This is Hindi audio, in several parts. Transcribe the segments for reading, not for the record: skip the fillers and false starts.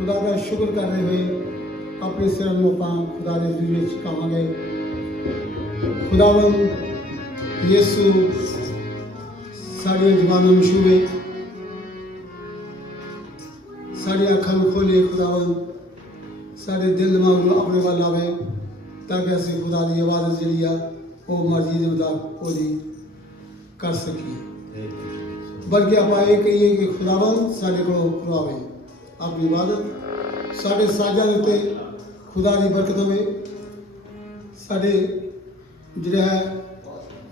खुदा का शुक्र करते हुए अपने सिर मौका खुदा के जुए चुकावे। खुदावन यीशु साड़ी जबानों में छुए, साड़ी अखा खोले। खुदावन साढ़े दिल दिमाग को अपने वाल आवे ताकि असं खुदा की इबादत जी वो मर्जी के मुताबिक वो कर सकिए। बल्कि आप ये कहिए कि खुदावन साढ़े को करवावे अपनी इबादत। साढ़े साजा के उत्ते खुदा की बरकत हो, साढ़े जो है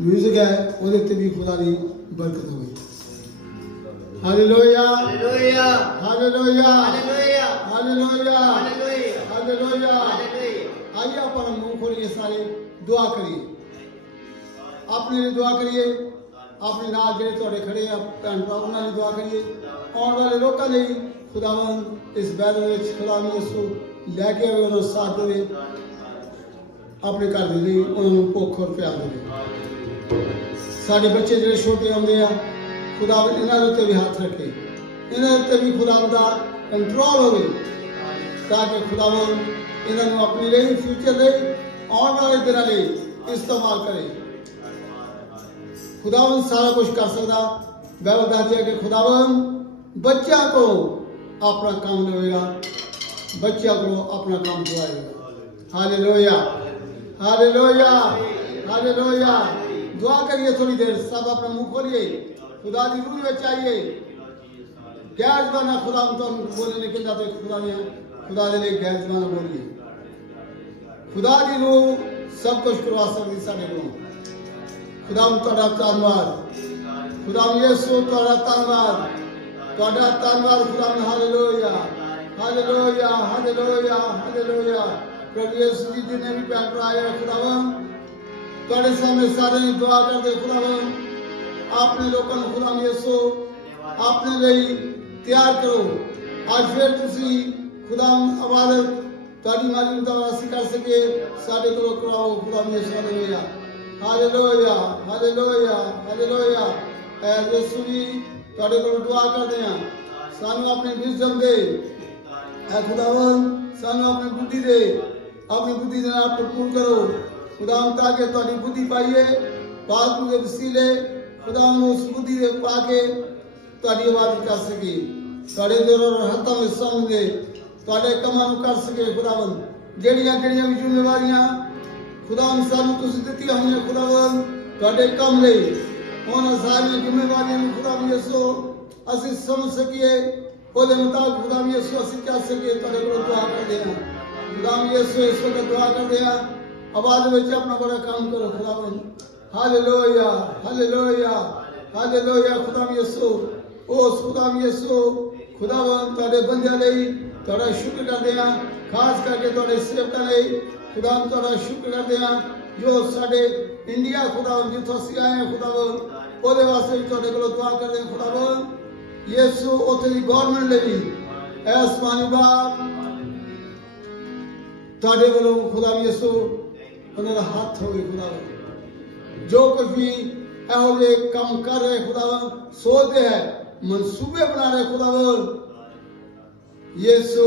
म्यूजिक है वो भी खुदा की बरकत हो। Hallelujah hallelujah hallelujah hallelujah hallelujah. आइए अपन मुंह खोलिए, सारे दुआ करिए, अपने लिए दुआ करिए, अपने नाल जेडे थोड़े खड़े हैं भैन भरा उन्होंने दुआ करिए। आने वाले लोगों लिए खुदावन इस बैल खुदावन यसू लैके आए, उन्होंने साथ दे, अपने घर के लिए उन्होंने भुख और प्यार दे। साढ़े बच्चे जो छोटे आते हैं खुदावन इन्होंने उत्ते भी हाथ रखे, इन्होंने उत्ते भी खुदावन का कंट्रोल हो, ताकि खुदावन इन्होंने अपने लिए फ्यूचर लिए आने वाले दिनों लिए इस्तेमाल करे। खुदावन सारा कुछ कर सकता। बाइबल दसदी है कि खुदावन बच्चों को अपना काम लेगा, बच्चों को अपना काम करवाएगा। Hallelujah hallelujah hallelujah. दुआ करिए, थोड़ी देर सब अपना मुंह खोलिए, खुदा की रूह में चाहिए। गैर जबाना खुदा तो बोलने निकल जाते, खुदा के लिए गैर जबाना बोलिए। खुदा की रूह सब कुछ करवा सकती साढ़े को। खुदा तुहाडा धन्नवाद, खुदा यीशु तुहाडा धन्नवाद, तुहाडा धन्नवाद खुदा। Hallelujah hallelujah hallelujah hallelujah. प्रभु यीशु जी जिन्हें भी भैन भरा आए खुदावन तुहाडे सामने सारे दुआ करते खुदावन अपने लोगों को खुदा यीशु अपने लिए तैयार करो। आज फिर तुसी खुदा इबादत तुहाडी मर्जी मुताबिक असीं कर सके, साडे कोलों कराओ खुदा Yeshu. Hallelujah hallelujah hallelujah hallelujah. ऐ यीशु जी तुहाडे कोलों दुआ करदे हां, सानू अपनी विजडम दे, ऐ खुदावन सानू अपनी बुद्धि दे, अपनी बुद्धि दे नाल भरपूर करो खुदावन, ताकि तुहाडी बुद्धि पाइए पाक के वसीले खुदावन उस बुद्धि दे पाके तुहाडी इबादत कर सके, तुहाडे हाथों में सामने तुहाडे कमां नूं कर सके। खुदावन जेड़ियां जेड़ियां भी जिम्मेवारियां खुदावन सानू तुसीं दित्तियां होईयां खुदावन तुहाडे काम लई, उन्हां सारियां जिम्मेवारियां नूं खुदावन यीशु असीं समझ सकीए, ओहदे मुताबिक खुदावन यीशु असीं चल सकीए। तुहाडे कोलों दुआ करदे हां खुदावन यीशु, इस वक्त दुआ करदे हां आवाज विच अपना बड़ा काम करो खुदावन। Hallelujah hallelujah hallelujah. खुदावन यीशु उस खुदावन यीशु खुदावन तुहाडे बंदियां लई तुहाडा शुक्र करदे हां, खास करके तुहाडे सेवकां लई खुदावन तुहाडा शुक्र करदे हां जो साडे इंडिया खुदावन जिथों असीं आए हैं खुदावन ओहदे वास्ते भी तुहाडे कोलों दुआ करदे हां खुदावन यीशु। उत्थे दी गवर्नमेंट लई भी आसमानी बाप तुहाडे कोलों खुदावन यीशु उन्हां दा हाथ होवे खुदावन, जो कुछ भी एहो जे काम कर रहे खुदावन सोचते हैं मनसूबे बना रहे खुदावन यीशु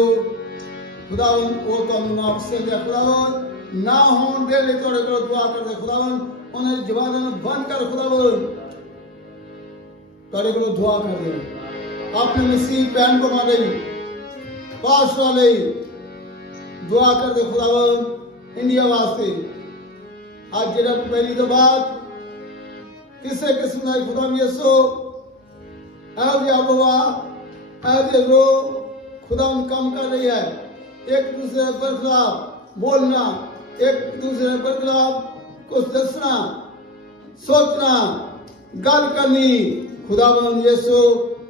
खुदावन वो तुम ना पसंद है खुदावन ना होने दे ले तोड़े को दुआ करते खुदावन उन्हें जवान बंद कर खुदावन तोड़े को दुआ कर दे अपने मसीह बहन को मारे पास वाले दुआ कर दे खुदावन इंडिया वास्ते। आज जरा पहली तो बात किसे किस्म का खुदा यीशु हुआ रो खुदा काम कर रही है, एक दूसरे पर खिलाफ बोलना, एक दूसरे पर खिलाफ कुछ दसना सोचना गल करनी खुदावन यीशु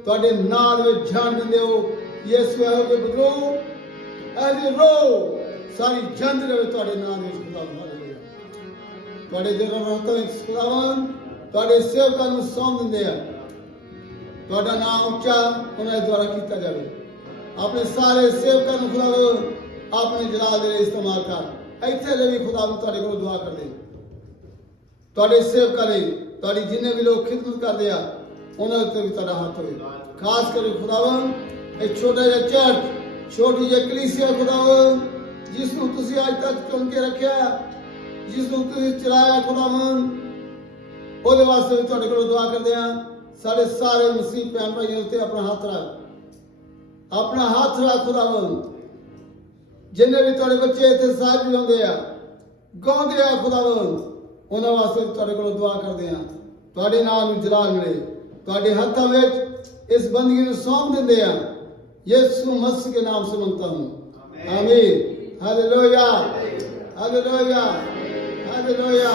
तुहाडे नाल विच जान दिंदे हो यीशु है के बदलो ऐ रो सारी जंद रहे तुहाडे नाल विच खुदावन। हालेलुया तुहाडे दिल रहते खुदावन तुहाडे सेवकां नूं सौंप दिंदे आ, तुहाडा नाम उच्चा उन्हां द्वारा कीता जावे। अपने सारे सेवकां नूं खुदावन अपने जलाल दे इस्तेमाल कर। इत्थे ले भी खुदावन तुहाडे कोल दुआ करदे तुहाडे सेवकां लई तुहाडी जिन्ने भी लोग खिदमत करदे आ उन्हां ते भी तुहाडा हाथ होवे। खास कर खुदावन एक छोटा जिहा चर्च ਛੋਟੀ ਜਿਹੀ ਕਲੀਸਿਆ ਖੁਦਾਵੰਦ ਜਿਸ ਨੂੰ ਤੁਸੀਂ ਅੱਜ ਤੱਕ ਚੁਣ ਕੇ ਰੱਖਿਆ, ਜਿਸ ਨੂੰ ਤੁਸੀਂ ਚਲਾਇਆ ਖੁਦਾਵੰਦ, ਉਹਦੇ ਵਾਸਤੇ ਵੀ ਤੁਹਾਡੇ ਕੋਲੋਂ ਦੁਆ ਕਰਦੇ ਹਾਂ। ਸਾਡੇ ਸਾਰੇ ਮਸੀਹ ਭੈਣ ਭਾਈਆਂ ਉੱਤੇ ਆਪਣਾ ਹੱਥ ਰੱਖ ਖੁਦਾਵੰਦ। ਜਿੰਨੇ ਵੀ ਤੁਹਾਡੇ ਬੱਚੇ ਇੱਥੇ ਸਾਜ ਵਜਾਉਂਦੇ ਆ, ਗਾਉਂਦੇ ਆ ਖੁਦਾਵੰਦ, ਉਹਨਾਂ ਵਾਸਤੇ ਤੁਹਾਡੇ ਕੋਲੋਂ ਦੁਆ ਕਰਦੇ ਹਾਂ। ਤੁਹਾਡੇ ਨਾਮ ਨੂੰ ਜਲਾਲ ਮਿਲੇ। ਤੁਹਾਡੇ ਹੱਥਾਂ ਵਿੱਚ इस बंदगी को सौंप देते हैं। यीशु मसीह के नाम से मांगता हूँ, आमीन। Hallelujah, hallelujah, hallelujah.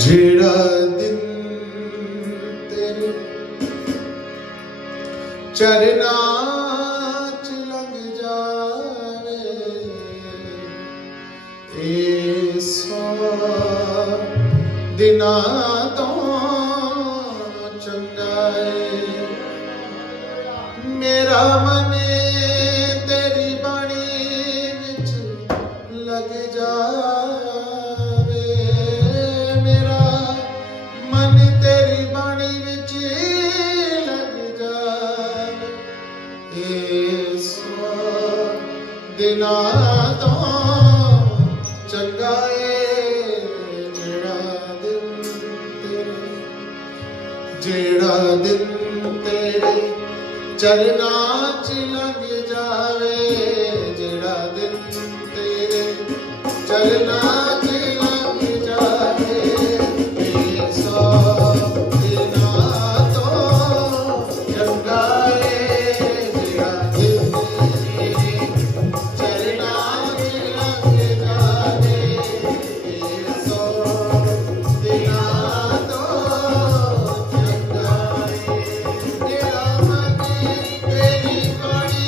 जेड़ा दिन तेरे चरना च लग जावे, ए 100 दिना तो चंगा है। मेरा मन तेरी बाणी विच लग जावे, मेरा मन तेरी बाणी विच लग जावे, ए 100 दिना तो चंगा है। जेड़ा दिन तेरे चरना च लग जावे, जेड़ा दिन तेरे चरना च लग जावे, 100 दिना तो चंगा है। जेड़ा दिन तेरे चरना च लग जावे, 100 दिना तो चंगा है। मेरा मन तेरी बाणी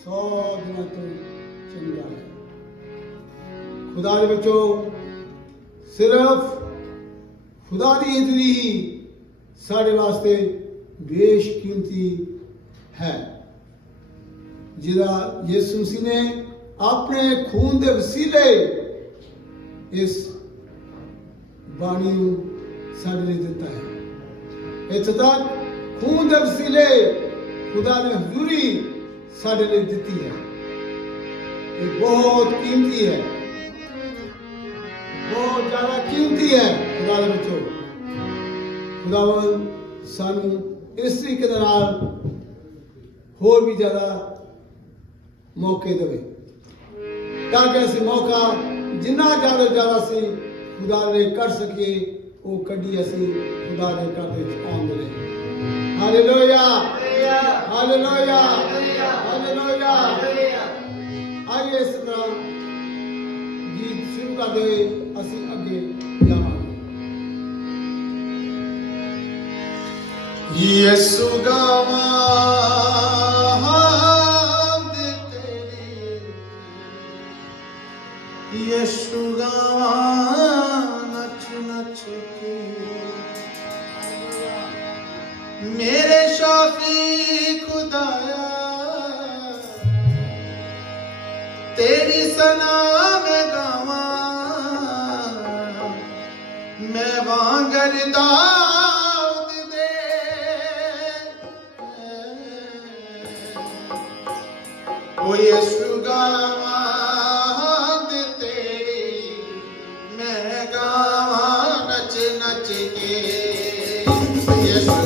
100 ਦਿਨਾਂ ਤੋਂ ਚੰਗਾ ਹੈ। ਖੁਦਾ ਦੇ ਵਿੱਚੋਂ ਸਿਰਫ ਖੁਦਾ ਦੀ ਇਜ਼ਨੀ ਹੀ ਸਾਡੇ ਵਾਸਤੇ ਬੇਸ਼ਕੀਮਤੀ ਹੈ, ਜਿਹਦਾ ਯਿਸੂ ਮਸੀਹ ਨੇ ਆਪਣੇ ਖੂਨ ਦੇ ਵਸੀਲੇ ਇਸ ਬਾਣੀ ਨੂੰ ਸਾਡੇ ਲਈ ਦਿੱਤਾ ਹੈ। ਇੱਥੇ ਤੱਕ ਖੂਨ ਦੇ ਵਸੀਲੇ ਖੁਦਾ ਨੇ ਹਜ਼ੂਰੀ ਸਾਡੇ ਲਈ ਦਿੱਤੀ ਹੈ। ਇਹ ਬਹੁਤ ਕੀਮਤੀ ਹੈ, ਬਹੁਤ ਜ਼ਿਆਦਾ ਕੀਮਤੀ ਹੈ। ਖੁਦਾ ਦੇ ਵਿੱਚੋਂ ਖੁਦਾਵੰਦ ਸਾਨੂੰ ਇਸ ਤਰੀਕੇ ਦੇ ਨਾਲ ਹੋਰ ਵੀ ਜ਼ਿਆਦਾ ਮੌਕੇ ਦੇਵੇ, ਤਾਂ ਕਿ ਅਸੀਂ ਮੌਕਾ ਜਿੰਨਾ ਜ਼ਿਆਦਾ ਜ਼ਿਆਦਾ ਅਸੀਂ ਖੁਦਾ ਦੇ ਲਈ ਕੱਢ ਸਕੀਏ, ਉਹ ਕੱਢੀ ਅਸੀਂ ਖੁਦਾ ਦੇ ਘਰ ਵਿੱਚ ਆਉਂਦੇ ਰਹੇ। Hallelujah, hallelujah, hallelujah. ਆइए इस तरह गीत शुरू करते हुए ਅਸੀਂ ਅੱਗੇ ਜਾਵਾਂਗੇ। ਯਿਸੂ ਗਾਵਾਂ ਤੇਰੀ, ਯਿਸੂ ਗਾਵਾਂ ਨੱਚ ਨੱਚ ਕੇ, ਮੇਰੇ ਸ਼ਾਫੀ ਖੁਦਾਇਆ तेरी सना में गावा, मैं वांगर दाऊद दे, ओ यीशु गावा तेरी, मैं गावा नच नच के, यीशु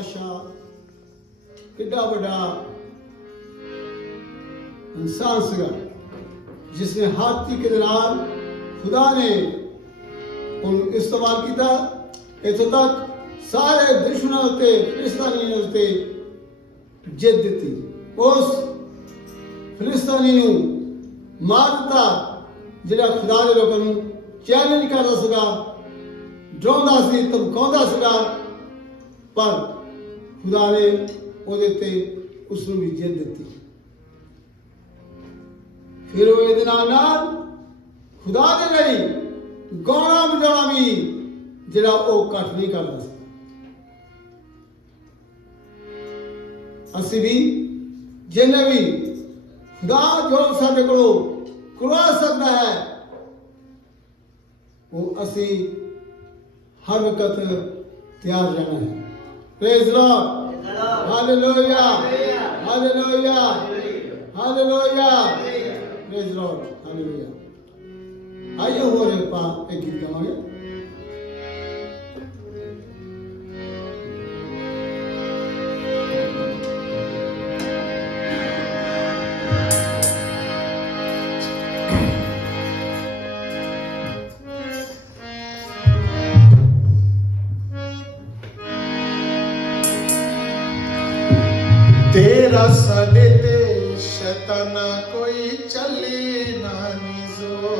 पातशाह किड्डा बड़ा इंसान सीगा जिसने हर तरीके दे नाल खुदा ने उन्हें इस्तेमाल किया इत्थों तक सारे दुश्मनों उत्ते फिलिस्तीनियों उत्ते जित दी उस फिलिस्तीनी नूं मार दिता जिहड़ा खुदा दे लोकां नूं चैलेंज करदा सीगा डराउंदा सी धमकाउंदा सीगा पर खुदा ने ਉਹਦੇ ਤੇ ਉਸ ਨੂੰ ਵੀ ਜਿੱਤ ਦਿੱਤੀ ਫਿਰ ਉਹ ਇਹਦੇ ਨਾਲ ਖੁਦਾ ਦੇ ਲਈ ਗਾਣਾ ਵਜਾਉਣਾ ਵੀ ਜਿਹੜਾ ਉਹ ਘੱਟ ਨਹੀਂ ਕਰਦਾ ਸੀ ਅਸੀਂ ਵੀ ਜਿੰਨੇ ਵੀ ਖੁਦਾ ਜੋ ਸਾਡੇ ਕੋਲੋਂ ਕਰਵਾ ਸਕਦਾ ਹੈ ਉਹ ਅਸੀਂ ਹਰ ਵਕਤ ਤਿਆਰ ਰਹਿਣਾ ਹੈ praise Lord Hallelujah. Hallelujah. Hallelujah. Praise the Lord. Hallelujah. आइए हो रहे पा एक गीत गावांगे तेरा साडे ते शैताना कोई चले ना निजो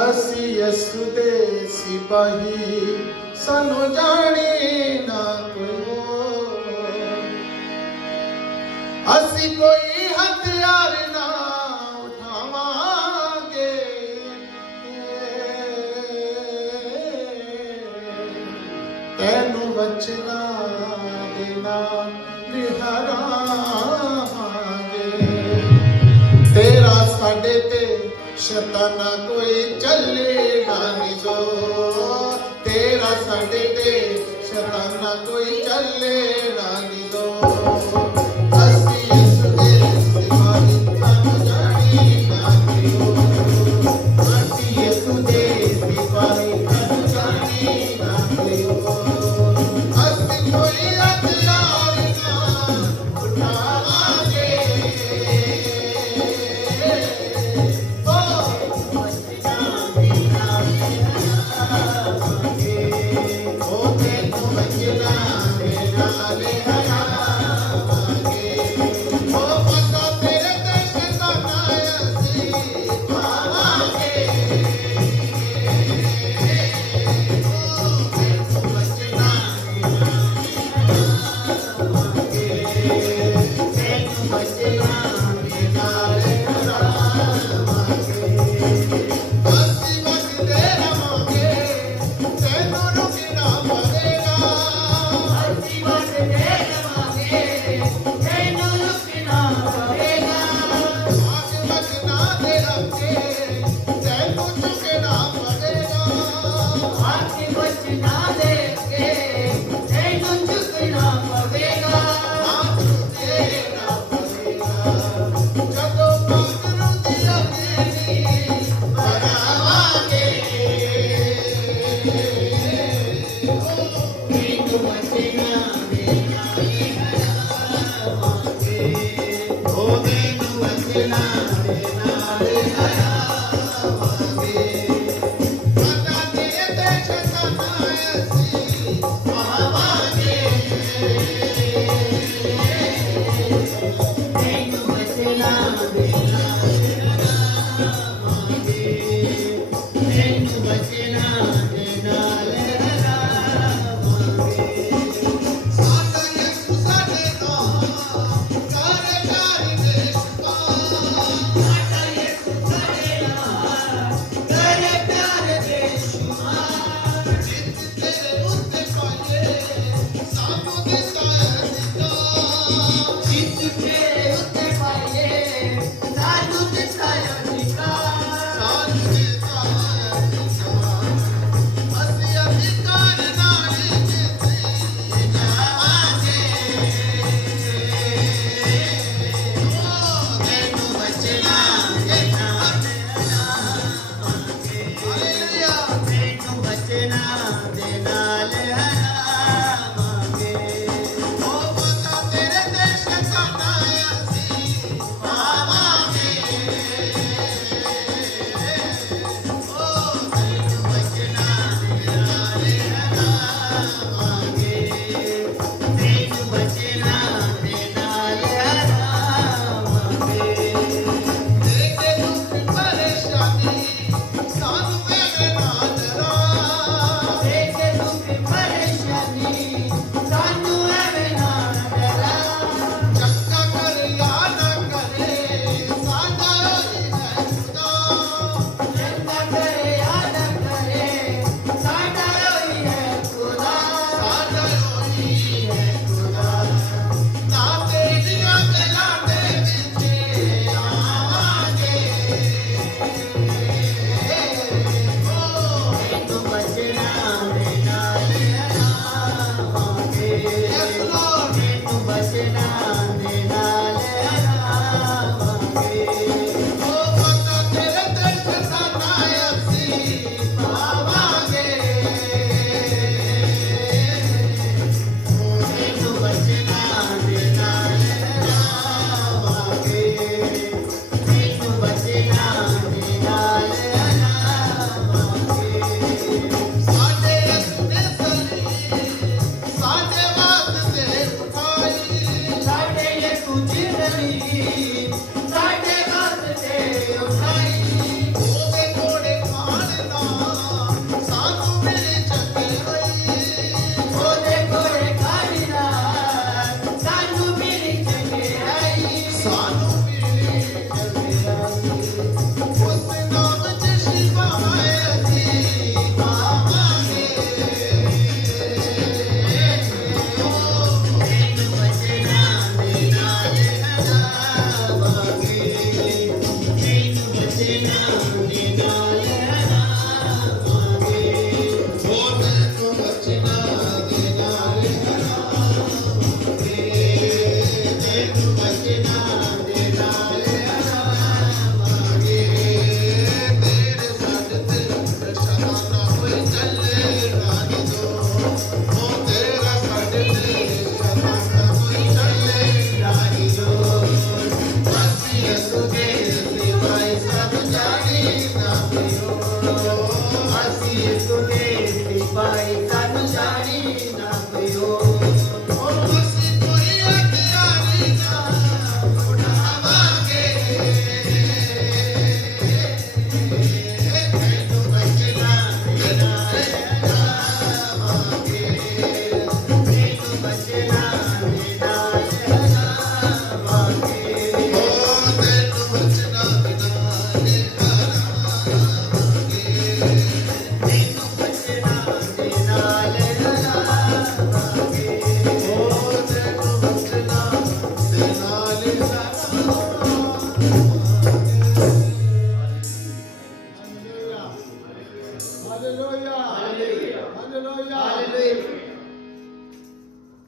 असी यसु दे सिपाही सानू जाने ना कोई हो असी कोई हथियार ना उठावांगे तैनू बचना तेरा साडे ते शैताना कोई चलेगा नहीं जो तेरा साडे ते शैताना कोई चलेगा नहीं जो असी यसु दे सिपाही सानू जाने ना दियो असी यसु दे सिपाही सानू जाने ना दियो असी कोई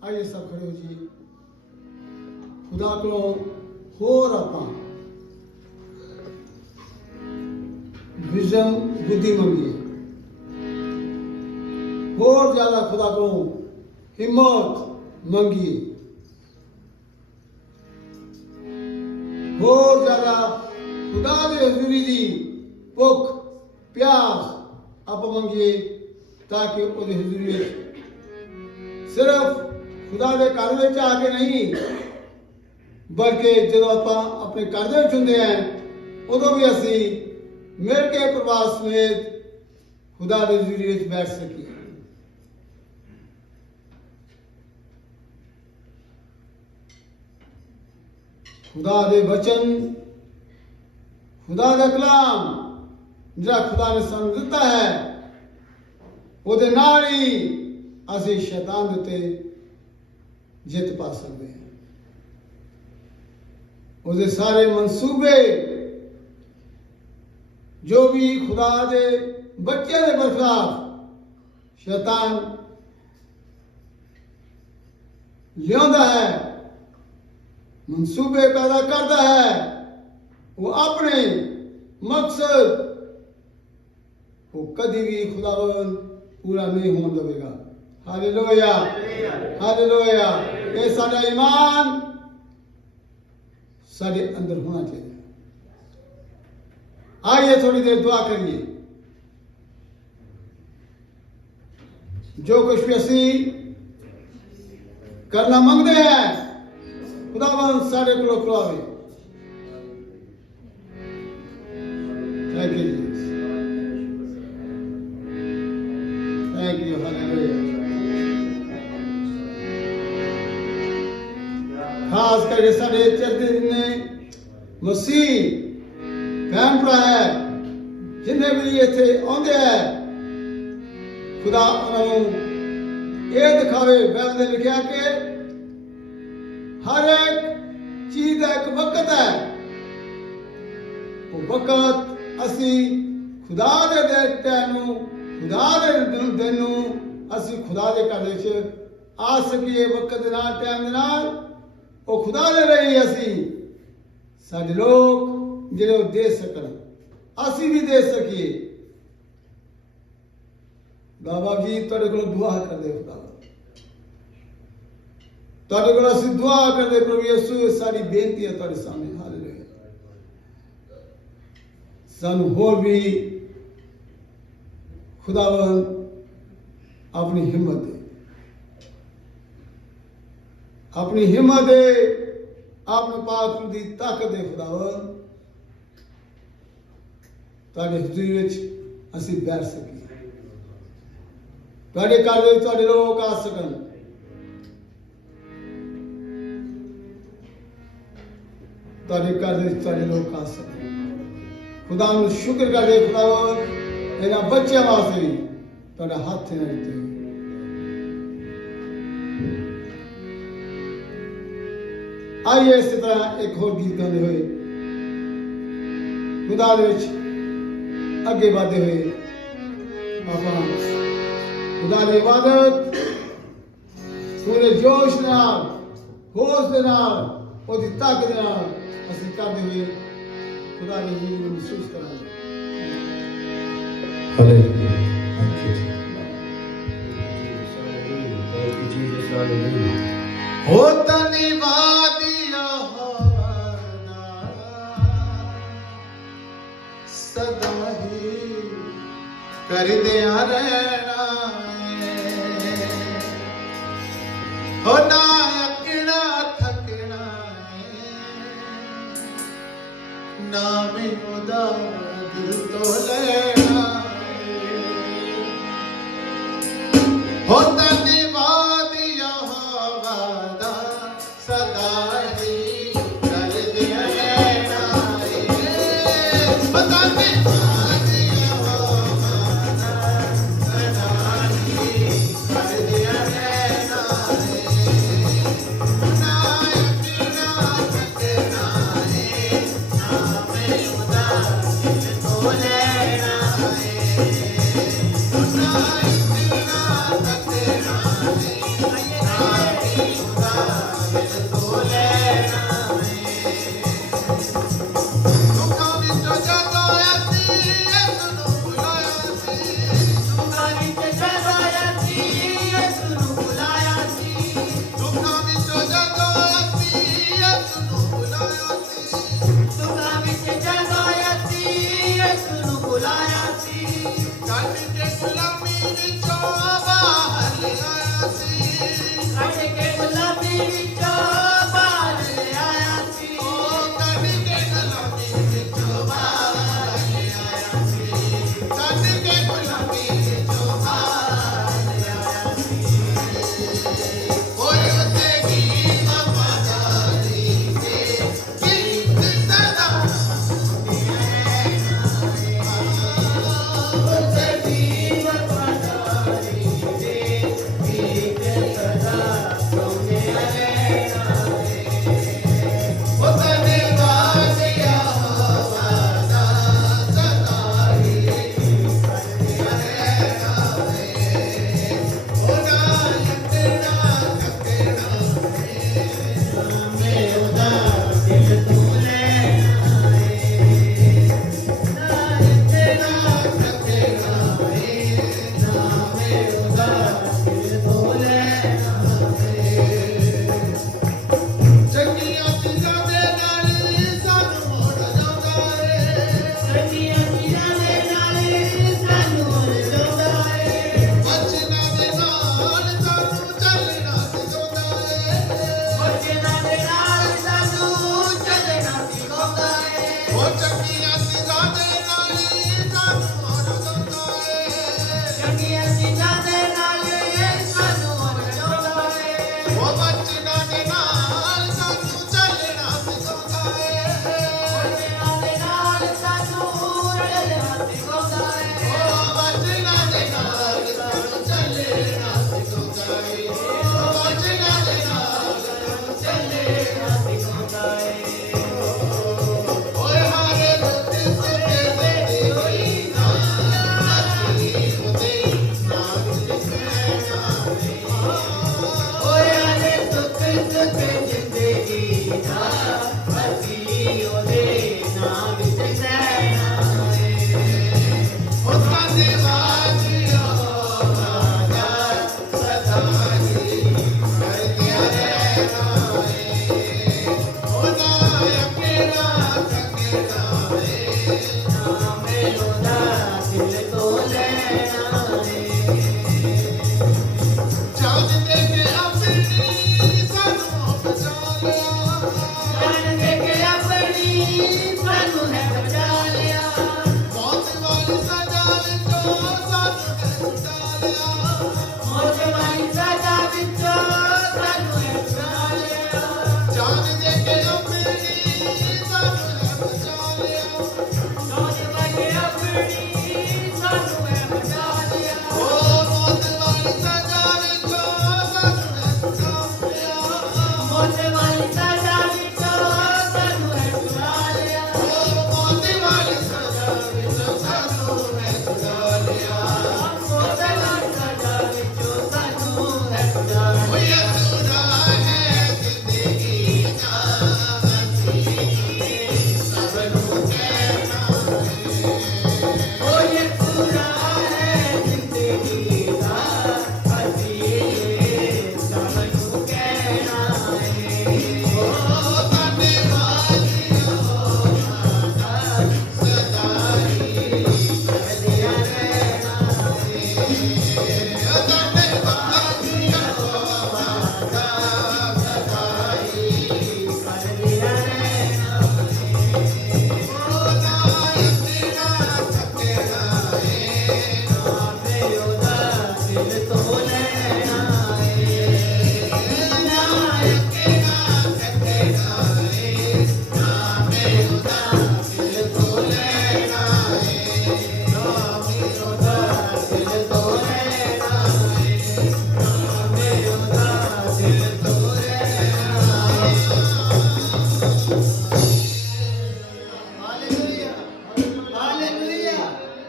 आइए सब खड़े हो जी। खुदा को होर आपां विजन बुद्धि मंगिए, और ज्यादा खुदा को हिम्मत मंगिए, और ज्यादा खुदा दे हजूरी दी भुख प्यास आप मंगिए, ताकि उहदी हजूरी सिर्फ खुदा दे घर विच आके नहीं, बल्कि जो आप अपने घर दे विच हुंदे हैं उदों भी असी मिल के परिवार समेत खुदा दे हजूरी विच बैठ सकीए। खुदा दे वचन, खुदा दा कलाम जिहड़ा खुदा ने सानू दिता है, उहदे नाल ही असी शैतान दे उत्ते जित पा सकते हैं। उसके सारे मंसूबे जो भी खुदा दे बच्चे के बरखलाफ शैतान लियादा है, मंसूबे पैदा करता है, वो अपने मकसद वो कभी भी खुदावन पूरा नहीं होने देगा। Hallelujah, hallelujah. ये सारा ईमान सारे अंदर होना चाहिए। आइए थोड़ी देर दुआ करिए। जो कुछ भी असी करना मंगते हैं खुदावन सारे को खुलावे। Thank you Jesus, thank you, hallelujah. खास करके साढ़े चढ़ते दिन मसीह भैन भरा है जिन्हें भी इत्थे आउंदे है, खुदा उन्होंने ये दिखावे। बाइबल में लिखा कि हर एक चीज का एक वक्त है, वो वक्त असी खुदा दे टाइम खुदा दे दिन असी खुदा दे घर विच आ सकीए। वक्त दे नाल टाइम दे नाल वो खुदा दे रही असी साडे लोग जिहड़े दे सकन, असी भी दे सकीए। बाबा जी तुहाडे कोल दुआ करदे, खुदा तुहाडे कोल असी दुआ करदे। प्रभु यीशु साडी बेनती है तुहाडे सामने, हालेलुया। सानू होर भी खुदावन अपनी हिम्मत दे, अपनी हिम्मत दे, अपने पाक दी ताकत दे। खुदावन तुहाडे हजूरी विच असी बैठ सकीए, तुहाडे घर विच तुहाडे लोग आ सकन। तुहाडे घर विच तुहाडे लोग आ सकन। खुदा नूं शुक्र करदे खुदावन इन्हां बच्चों वास्ते भी तुहाडा हत्थ इन्हां उत्ते। आइए इस तरह एक होर गीत गाते हुए खुदा दे विच अगे बढ़ते हुए आपां खुदा दी इबादत पूरे जोश नाल, होश दे नाल, ओहदी ताकत दे नाल असीं करदे हुए खुदा दे हजूर नूं महसूस करांगे। Hallelujah, thank you Jesus, hallelujah. हो धन्यवादिया हवाना सदा ही कर दिया रहना हो, ना अकड़ा थकना ना मैनू दा दिल तो लेना हो। धन्यवादिया हवाना सदा ही कर दिया रहना हो। धन्यवादिया हवाना सदा ही कर दिया रहना ना अकड़ा थकना ना मैनू दा दिल तो लेना ना अकड़ा थकना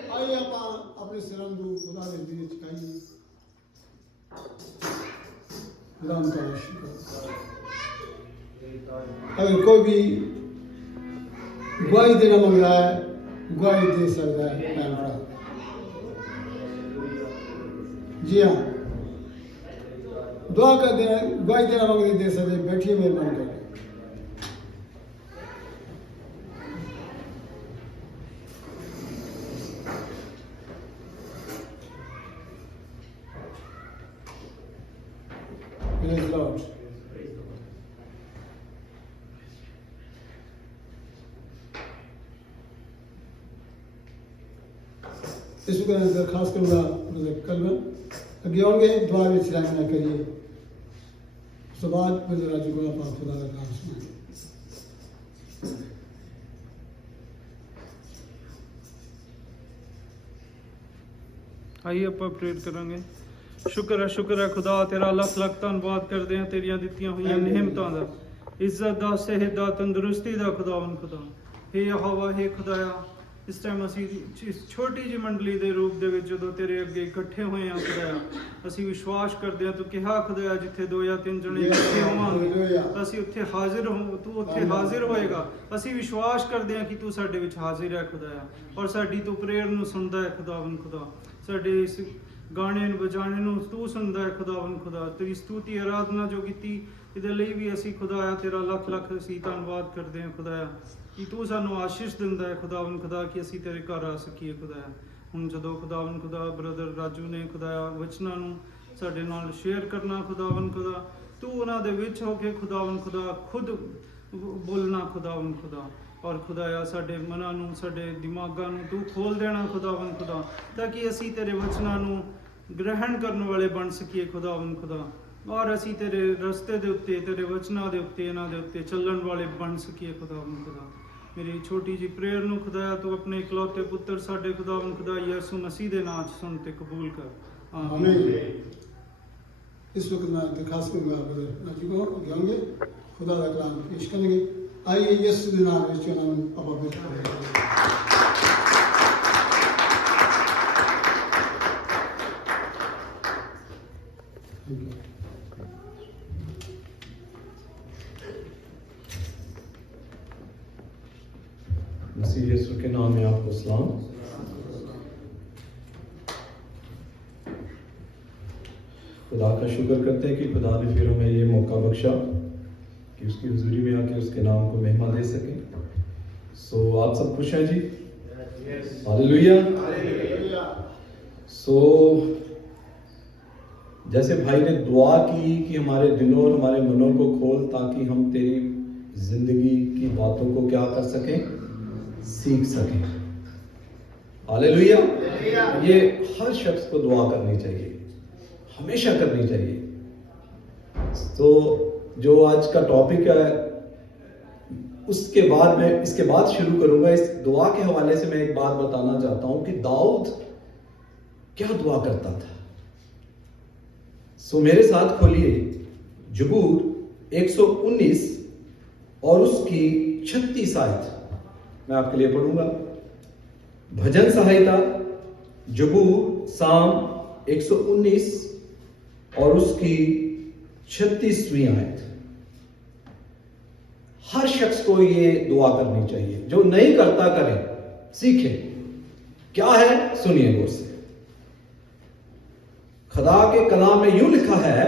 ਆइए ਆਪਾਂ ਆਪਣੇ ਸਿਰਾਂ ਨੂੰ ਖੁਦਾ ਦੇ ਦਿਲ ਚ ਕਾਈਏ ਨਾਮ ਦਾ ਸ਼ੁਕਰ अगर कोई भी गवाही देना मांग रहा है गवाही दे सकता है भैन भरा जी हाँ दुआ कर देना गवाही देना मांग दे सकते बैठिए मेहरबानी करके Praise the Lord. इस को दरखास्त करूँगा कल अगे आएंगे दुआ में सलाम ना करिए उसके बाद मुझे राजू को आप खुदा का नाम सुनाए आइए ਆਪਾਂ ਪ੍ਰੇਰ ਕਰਾਂਗੇ ਸ਼ੁਕਰ ਹੈ ਖੁਦਾ ਤੇਰਾ ਲੱਖ ਲੱਖ ਧੰਨਵਾਦ ਕਰਦੇ ਹਾਂ ਤੇਰੀਆਂ ਦਿੱਤੀਆਂ ਹੋਈਆਂ ਨਿਹਮਤਾਂ ਦਾ ਇੱਜ਼ਤ ਦਾ ਸਿਹਤ ਦਾ ਤੰਦਰੁਸਤੀ ਦਾ ਖੁਦਾਵੰਦ ਖੁਦਾ हे ਯਹੋਵਾ हे ਖੁਦਾਇਆ ਇਸ ਟਾਈਮ ਅਸੀਂ ਇਸ ਛੋਟੀ ਜਿਹੀ ਮੰਡਲੀ ਦੇ ਰੂਪ ਦੇ ਵਿੱਚ ਜਦੋਂ ਤੇਰੇ ਅੱਗੇ ਇਕੱਠੇ ਹੋਏ ਹਾਂ ਖੁਦਾਇਆ ਅਸੀਂ ਵਿਸ਼ਵਾਸ ਕਰਦੇ ਹਾਂ ਤੂੰ ਕਿਹਾ ਖੁਦਾਇਆ ਜਿੱਥੇ 2 ਜਾਂ 3 ਜਣੇ ਇਕੱਠੇ ਹੋਵਾਂਗੇ ਅਸੀਂ ਉੱਥੇ ਹਾਜ਼ਰ ਹੋ ਤੂੰ ਉੱਥੇ ਹਾਜ਼ਰ ਹੋਏਗਾ ਅਸੀਂ ਵਿਸ਼ਵਾਸ ਕਰਦੇ ਹਾਂ ਕਿ ਤੂੰ ਸਾਡੇ ਵਿੱਚ ਹਾਜ਼ਰ ਹੈ ਖੁਦਾਇਆ ਔਰ ਸਾਡੀ ਤੂੰ ਪ੍ਰੇਰ ਨੂੰ ਸੁਣਦਾ ਹੈ ਖੁਦਾਵੰਦ ਖੁਦਾ ਸਾਡੇ ਇਸ ਗਾਣੇ ਨੂੰ ਵਜਾਣੇ ਨੂੰ ਤੂੰ ਸੁਣਦਾ ਹੈ ਖੁਦਾਵੰਦ ਖੁਦਾ ਤੇਰੀ ਸਤੂਤੀ ਆਰਾਧਨਾ ਜੋ ਕੀਤੀ ਇਹਦੇ ਲਈ ਵੀ ਅਸੀਂ ਖੁਦਾਇਆ ਤੇਰਾ ਲੱਖ ਲੱਖ ਅਸੀਂ ਧੰਨਵਾਦ ਕਰਦੇ ਹਾਂ ਖੁਦਾਇਆ ਕਿ ਤੂੰ ਸਾਨੂੰ ਆਸ਼ੀਸ਼ ਦਿੰਦਾ ਹੈ ਖੁਦਾਵੰਦ ਖੁਦਾ ਕਿ ਅਸੀਂ ਤੇਰੇ ਘਰ ਆ ਸਕੀਏ ਖੁਦਾਇਆ ਹੁਣ ਜਦੋਂ ਖੁਦਾਵੰਦ ਖੁਦਾ ਬ੍ਰਦਰ ਰਾਜੂ ਨੇ ਖੁਦਾਇਆ ਵਚਨਾਂ ਨੂੰ ਸਾਡੇ ਨਾਲ ਸ਼ੇਅਰ ਕਰਨਾ ਖੁਦਾਵੰਦ ਖੁਦਾ ਤੂੰ ਉਹਨਾਂ ਦੇ ਵਿੱਚ ਹੋ ਕੇ ਖੁਦਾਵੰਦ ਖੁਦਾ ਖੁਦ ਬੋਲਣਾ ਖੁਦਾਵੰਦ ਖੁਦਾ ਔਰ ਖੁਦਾਇਆ ਸਾਡੇ ਮਨਾਂ ਨੂੰ ਸਾਡੇ ਦਿਮਾਗਾਂ ਨੂੰ ਤੂੰ ਖੋਲ ਦੇਣਾ ਖੁਦਾਵੰਦ ਖੁਦਾ ਤਾਂ ਕਿ ਅਸੀਂ ਤੇਰੇ ਵਚਨਾਂ ਨੂੰ ਗ੍ਰਹਿਣ ਕਰਨ ਵਾਲੇ ਬਣ ਸਕੀਏ ਖੁਦਾਵੰਦ ਖੁਦਾ ਔਰ ਅਸੀਂ ਤੇਰੇ ਰਸਤੇ ਦੇ ਉੱਤੇ ਤੇਰੇ ਵਚਨਾਂ ਦੇ ਉੱਤੇ ਇਹਨਾਂ ਦੇ ਉੱਤੇ ਚੱਲਣ ਵਾਲੇ ਬਣ ਸਕੀਏ ਖੁਦਾਵੰਦ ਖੁਦਾ ਮੇਰੀ ਛੋਟੀ ਜੀ ਪ੍ਰੇਅਰ ਨੂੰ ਖੁਦਾਇਆ ਤੂੰ ਆਪਣੇ ਇਕਲੌਤੇ ਪੁੱਤਰ ਸਾਡੇ ਖੁਦਾਵੰਦ ਖੁਦਾ ਯਿਸੂ ਮਸੀਹ ਦੇ ਨਾਮ 'ਚ ਸੁਣ ਤੇ ਕਬੂਲ ਕਰ आमीन। इस वक्त मैं दरखास्त करूँगा ब्रदर राजू को आगे आएंगे खुदा का कलाम पेश करेंगे आइए यीशु के नाम में चुनाव अब बैठ मसीह यीशु के नाम में आपको सलाम। खुदा का शुक्र करते हैं कि खुदा ने फिर हमें ये मौका बख्शा कि उसकी हुजूरी में आके उसके नाम को महिमा दे सके। सो आप सब खुश हैं जी? हालेलुया। सो जैसे भाई ने दुआ की कि हमारे दिलों और हमारे मनों को खोल ताकि हम तेरी जिंदगी की बातों को क्या कर सकें, सीख सकें। हालेलुया। ये हर शख्स को दुआ करनी चाहिए, हमेशा करनी चाहिए। तो जो आज का टॉपिक है उसके बाद मैं इसके बाद शुरू करूंगा। इस दुआ के हवाले से मैं एक बात बताना चाहता हूं कि दाऊद क्या दुआ करता था। सो मेरे साथ खोलिए जबूर 119 और उसकी 36 आयत मैं आपके लिए पढ़ूंगा। भजन सहायता जबूर साम 119 और उसकी 36वीं आयत। हर शख्स को ये दुआ करनी चाहिए, जो नहीं करता करे, सीखे। क्या है सुनिए गौर से। खुदा के कलाम में यूं लिखा है,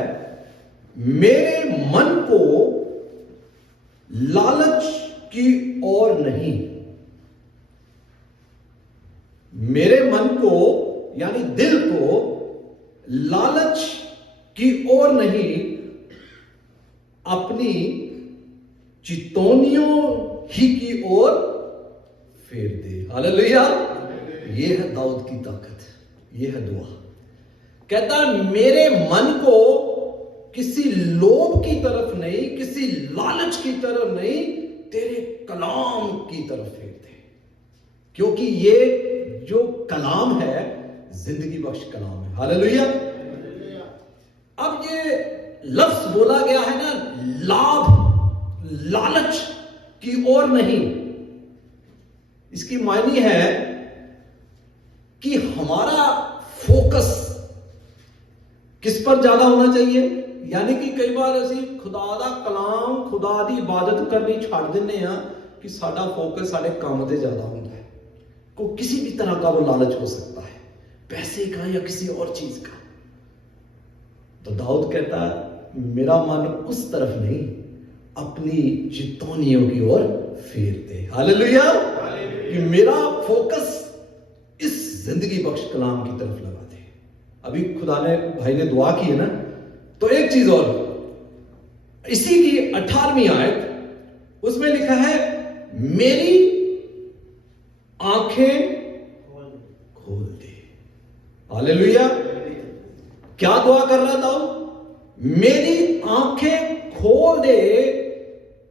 मेरे मन को लालच की ओर नहीं, मेरे मन को यानी दिल को लालच की ओर नहीं, अपनी चितौनियों ही की ओर फेर दे। हालेलुया। ये है दाऊद की ताकत, ये है दुआ। कहता मेरे मन को किसी लोभ की तरफ नहीं, किसी लालच की तरफ नहीं, तेरे कलाम की तरफ फेर दे, क्योंकि ये जो कलाम है जिंदगी बख्श कलाम है। हालेलुया। अब ये लफ्ज बोला गया है ना, लाभ लालच की ओर नहीं, इसकी मायने है कि हमारा फोकस किस पर ज्यादा होना चाहिए। यानी कि कई बार ਅਸੀਂ खुदा दा कलाम खुदा दी इबादत करनी छाड़ दिंने आ कि साडा फोकस साडे काम ते ज्यादा होता है। को किसी भी तरह का वो लालच हो सकता है, पैसे का या किसी और चीज का। तो दाऊद कहता मेरा मन उस तरफ नहीं, अपनी चितौनियों की ओर फेर दे। हालेलुया। कि मेरा फोकस इस जिंदगी बख्श कलाम की तरफ लगा दे। अभी खुदा ने भाई ने दुआ की है ना, तो एक चीज और, इसी की 18वीं आयत उसमें लिखा है मेरी आंखें खोल दे। हालेलुया। क्या दुआ कर रहा था? मेरी आंखें खोल दे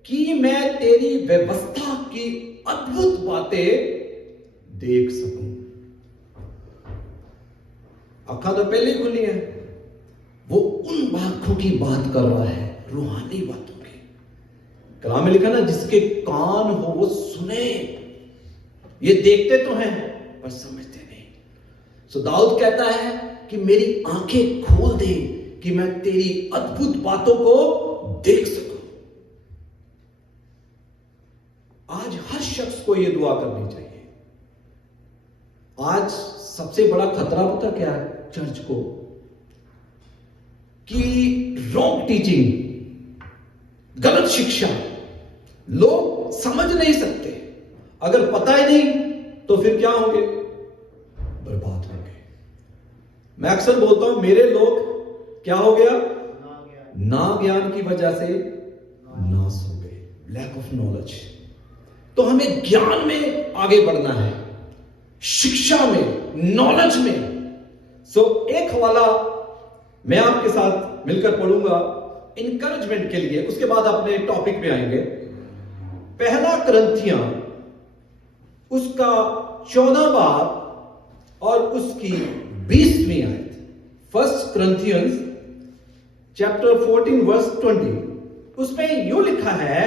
कि मैं तेरी व्यवस्था की अद्भुत बातें देख सकूं। आंखें तो पहले खुली है, वो उन आंखों की बात कर रहा है, रूहानी बातों की। कलाम में लिखा ना, जिसके कान हो वो सुने। ये देखते तो हैं पर समझते नहीं। सो दाऊद कहता है कि मेरी आंखें खोल दे कि मैं तेरी अद्भुत बातों को देख सकूं। आज हर शख्स को यह दुआ करनी चाहिए। आज सबसे बड़ा खतरा पता क्या है चर्च को? कि रॉन्ग टीचिंग, गलत शिक्षा, लोग समझ नहीं सकते। अगर पता ही नहीं तो फिर क्या होंगे? बर्बाद होंगे। मैं अक्सर बोलता हूं मेरे लोग क्या हो गया? ना ज्ञान की वजह से नाश हो गए, लैक ऑफ नॉलेज। तो हमें ज्ञान में आगे बढ़ना है, शिक्षा में, नॉलेज में। सो एक हवाला मैं आपके साथ मिलकर पढ़ूंगा इंकरेजमेंट के लिए, उसके बाद अपने टॉपिक पे आएंगे। पहला करंथियां उसका 14 बाब और उसकी 20वीं आयत। फर्स्ट करंथियंस चैप्टर 14 वर्स 20, उसमें यूं लिखा है,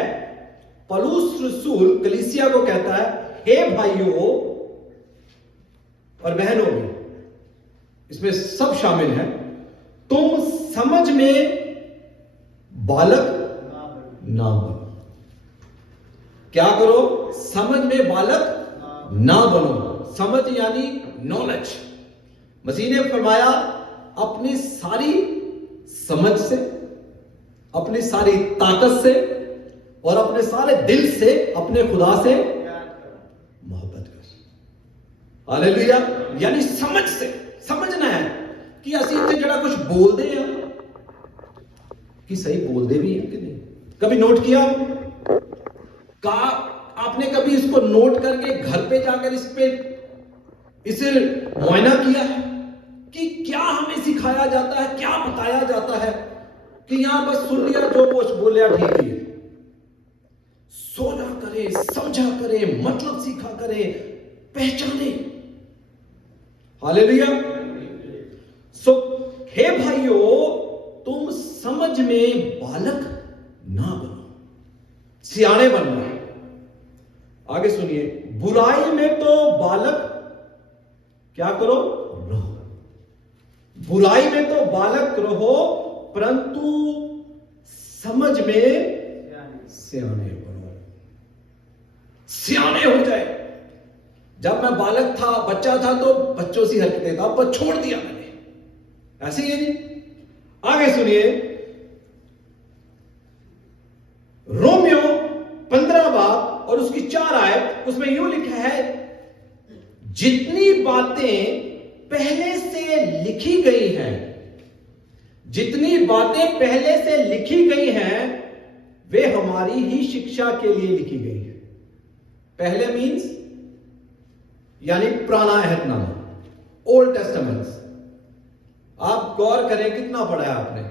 पौलुस रसूल कलीसिया को कहता है, हे भाइयों और बहनों में, इसमें सब शामिल हैं, तुम समझ में बालक ना बनो। क्या करो? समझ में बालक ना बनो। समझ यानी नॉलेज। मसीह ने फरमाया अपनी सारी समझ से, अपनी सारी ताकत से और अपने सारे दिल से अपने खुदा से मोहब्बत कर। हालेलुया। यानी समझ से, समझना है कि ਅਸੀਂ ਇੱਥੇ ਜਿਹੜਾ कुछ बोलते हैं कि सही बोलते भी हैं कि नहीं। कभी नोट किया? आपने कभी इसको नोट करके घर पे जाकर इसे मुआयना किया है कि क्या हमें सिखाया जाता है, क्या बताया जाता है कि यहां बस सुन लिया, जो कुछ बोलिया ठीक ही है। सोचा करे, समझा करे, मतलब सीखा करे, पहचाने। हालेलुया। सो हे भाइयों, तुम समझ में बालक ना बनो, सियाने बनना है। आगे सुनिए, बुराई में तो बालक क्या करो? रहो। बुराई में तो बालक रहो, परंतु समझ में सियाने बनो। सियाने हो जाए। जब मैं बालक था, बच्चा था, तो बच्चों सी हरकतें था, पर छोड़ दिया मैंने। ऐसे ही है जी। आगे सुनिए, रोमियो 15 बाब और उसकी 4 आयत, उसमें यूं लिखा है, जितनी बातें पहले से लिखी गई हैं, जितनी बातें पहले से लिखी गई हैं, वे हमारी ही शिक्षा के लिए लिखी गई है। पहले मीन्स यानी पुराना अहदनामा, ओल्ड टेस्टामेंट्स। आप गौर करें कितना पढ़ा है आपने।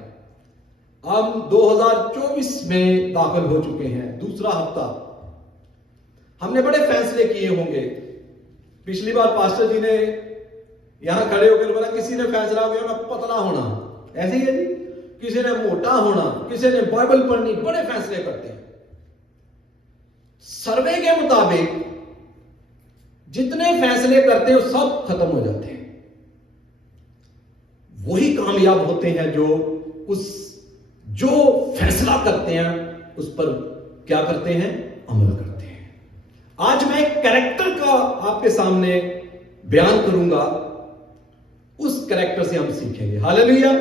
हम 2024 में दाखिल हो चुके हैं, दूसरा हफ्ता। हमने बड़े फैसले किए होंगे। पिछली बार पास्टर जी ने यहां खड़े होकर बोला किसी ने फैसला किया मैं पतला होना, ऐसे ही है जी। किसी ने मोटा होना, किसी ने बाइबल पढ़नी, बड़े फैसले करते हैं। सर्वे के मुताबिक जितने फैसले करते हैं वो सब खत्म हो जाते हैं। वही कामयाब होते हैं जो फैसला करते हैं उस पर क्या करते हैं, अमल करते हैं। आज मैं एक कैरेक्टर का आपके सामने बयान करूंगा, उस कैरेक्टर से हम सीखेंगे। हालेलुया।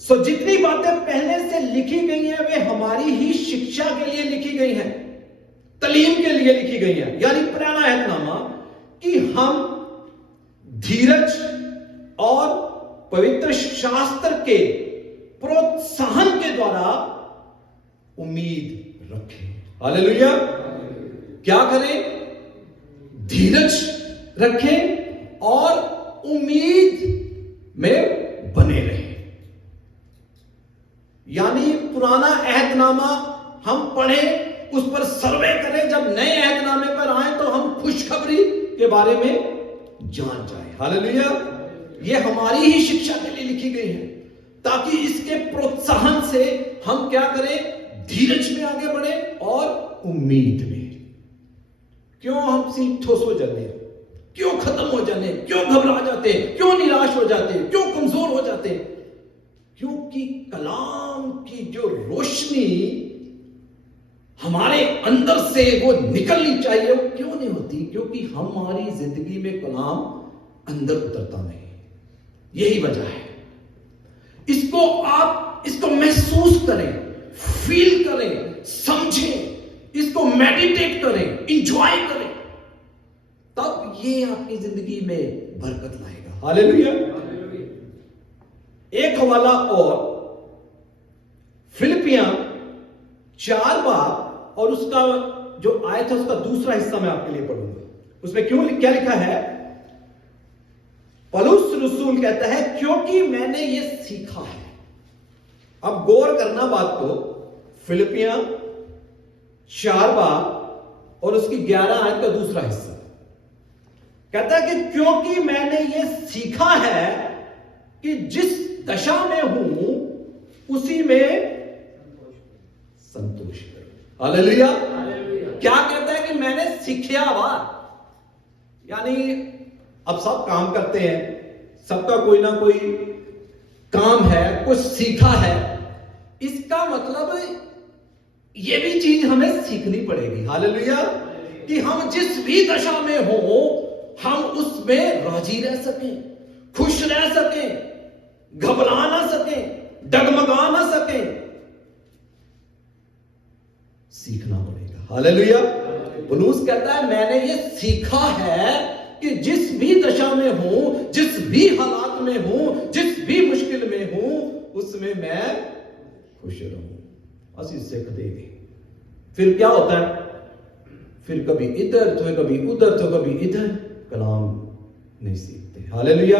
सो जितनी बातें पहले से लिखी गई हैं वे हमारी ही शिक्षा के लिए लिखी गई हैं, तालीम के लिए लिखी गई हैं। यानी पुराना ऐतनामा कि हम धीरज और पवित्र शास्त्र के प्रोत्साहन के द्वारा उम्मीद रखें। हालेलुया। क्या करें? धीरज रखें और उम्मीद में बने रहें। यानी पुराना अहदनामा हम पढ़ें, उस पर सर्वे करें, जब नए अहदनामे पर आए तो हम खुशखबरी के बारे में जान जाएं। हालेलुया। ये हमारी ही शिक्षा के लिए लिखी गई है ताकि इसके प्रोत्साहन से हम क्या करें, धीरज में आगे बढ़े और उम्मीद में। क्यों हम ठोस हो जाते हैं, क्यों खत्म हो जाते हैं, क्यों घबरा जाते हैं, क्यों निराश हो जाते हैं, क्यों कमजोर हो जाते हैं? क्योंकि कलाम की जो रोशनी हमारे अंदर से वो निकलनी चाहिए, वो क्यों नहीं होती? क्योंकि हमारी जिंदगी में कलाम अंदर उतरता नहीं। यही वजह है। इसको महसूस करें, फील करें, समझें, इसको मेडिटेट करें, इंजॉय करें, तब ये आपकी जिंदगी में बरकत लाएगा। हालेलुया। एक हवाला और, फिलिपियां 4 बाब और उसका जो आयत है उसका दूसरा हिस्सा मैं आपके लिए पढ़ूंगा। उसमें क्या लिखा है? पौलुस रसूल कहता है क्योंकि मैंने ये सीखा है। अब गौर करना बात को। फिलिपियां 4 बाब और उसकी 11 आयत का दूसरा हिस्सा कहता है कि क्योंकि मैंने ये सीखा है कि जिस दशा में हूं उसी में संतोष करो। हालेलुया। क्या कहता है कि मैंने सीखा हुआ, यानी अब सब काम करते हैं, सबका कोई ना कोई काम है, कुछ सीखा है। इसका मतलब ये भी चीज हमें सीखनी पड़ेगी। हालेलुया। कि हम जिस भी दशा में हो हम उसमें राजी रह सकें, खुश रह सकें, घबरा ना सकें, डगमगा ना सकें, सीखना पड़ेगा। हालेलुया। पौलुस कहता है मैंने ये सीखा है कि जिस भी दशा में हूं, जिस भी हालात में हूं, जिस भी मुश्किल में हूं, उसमें मैं खुश रहूं। असि सीख देगी। फिर क्या होता है? फिर कभी इधर तो कभी उधर तो कभी इधर, कलाम नहीं सीखते। हालेलुया।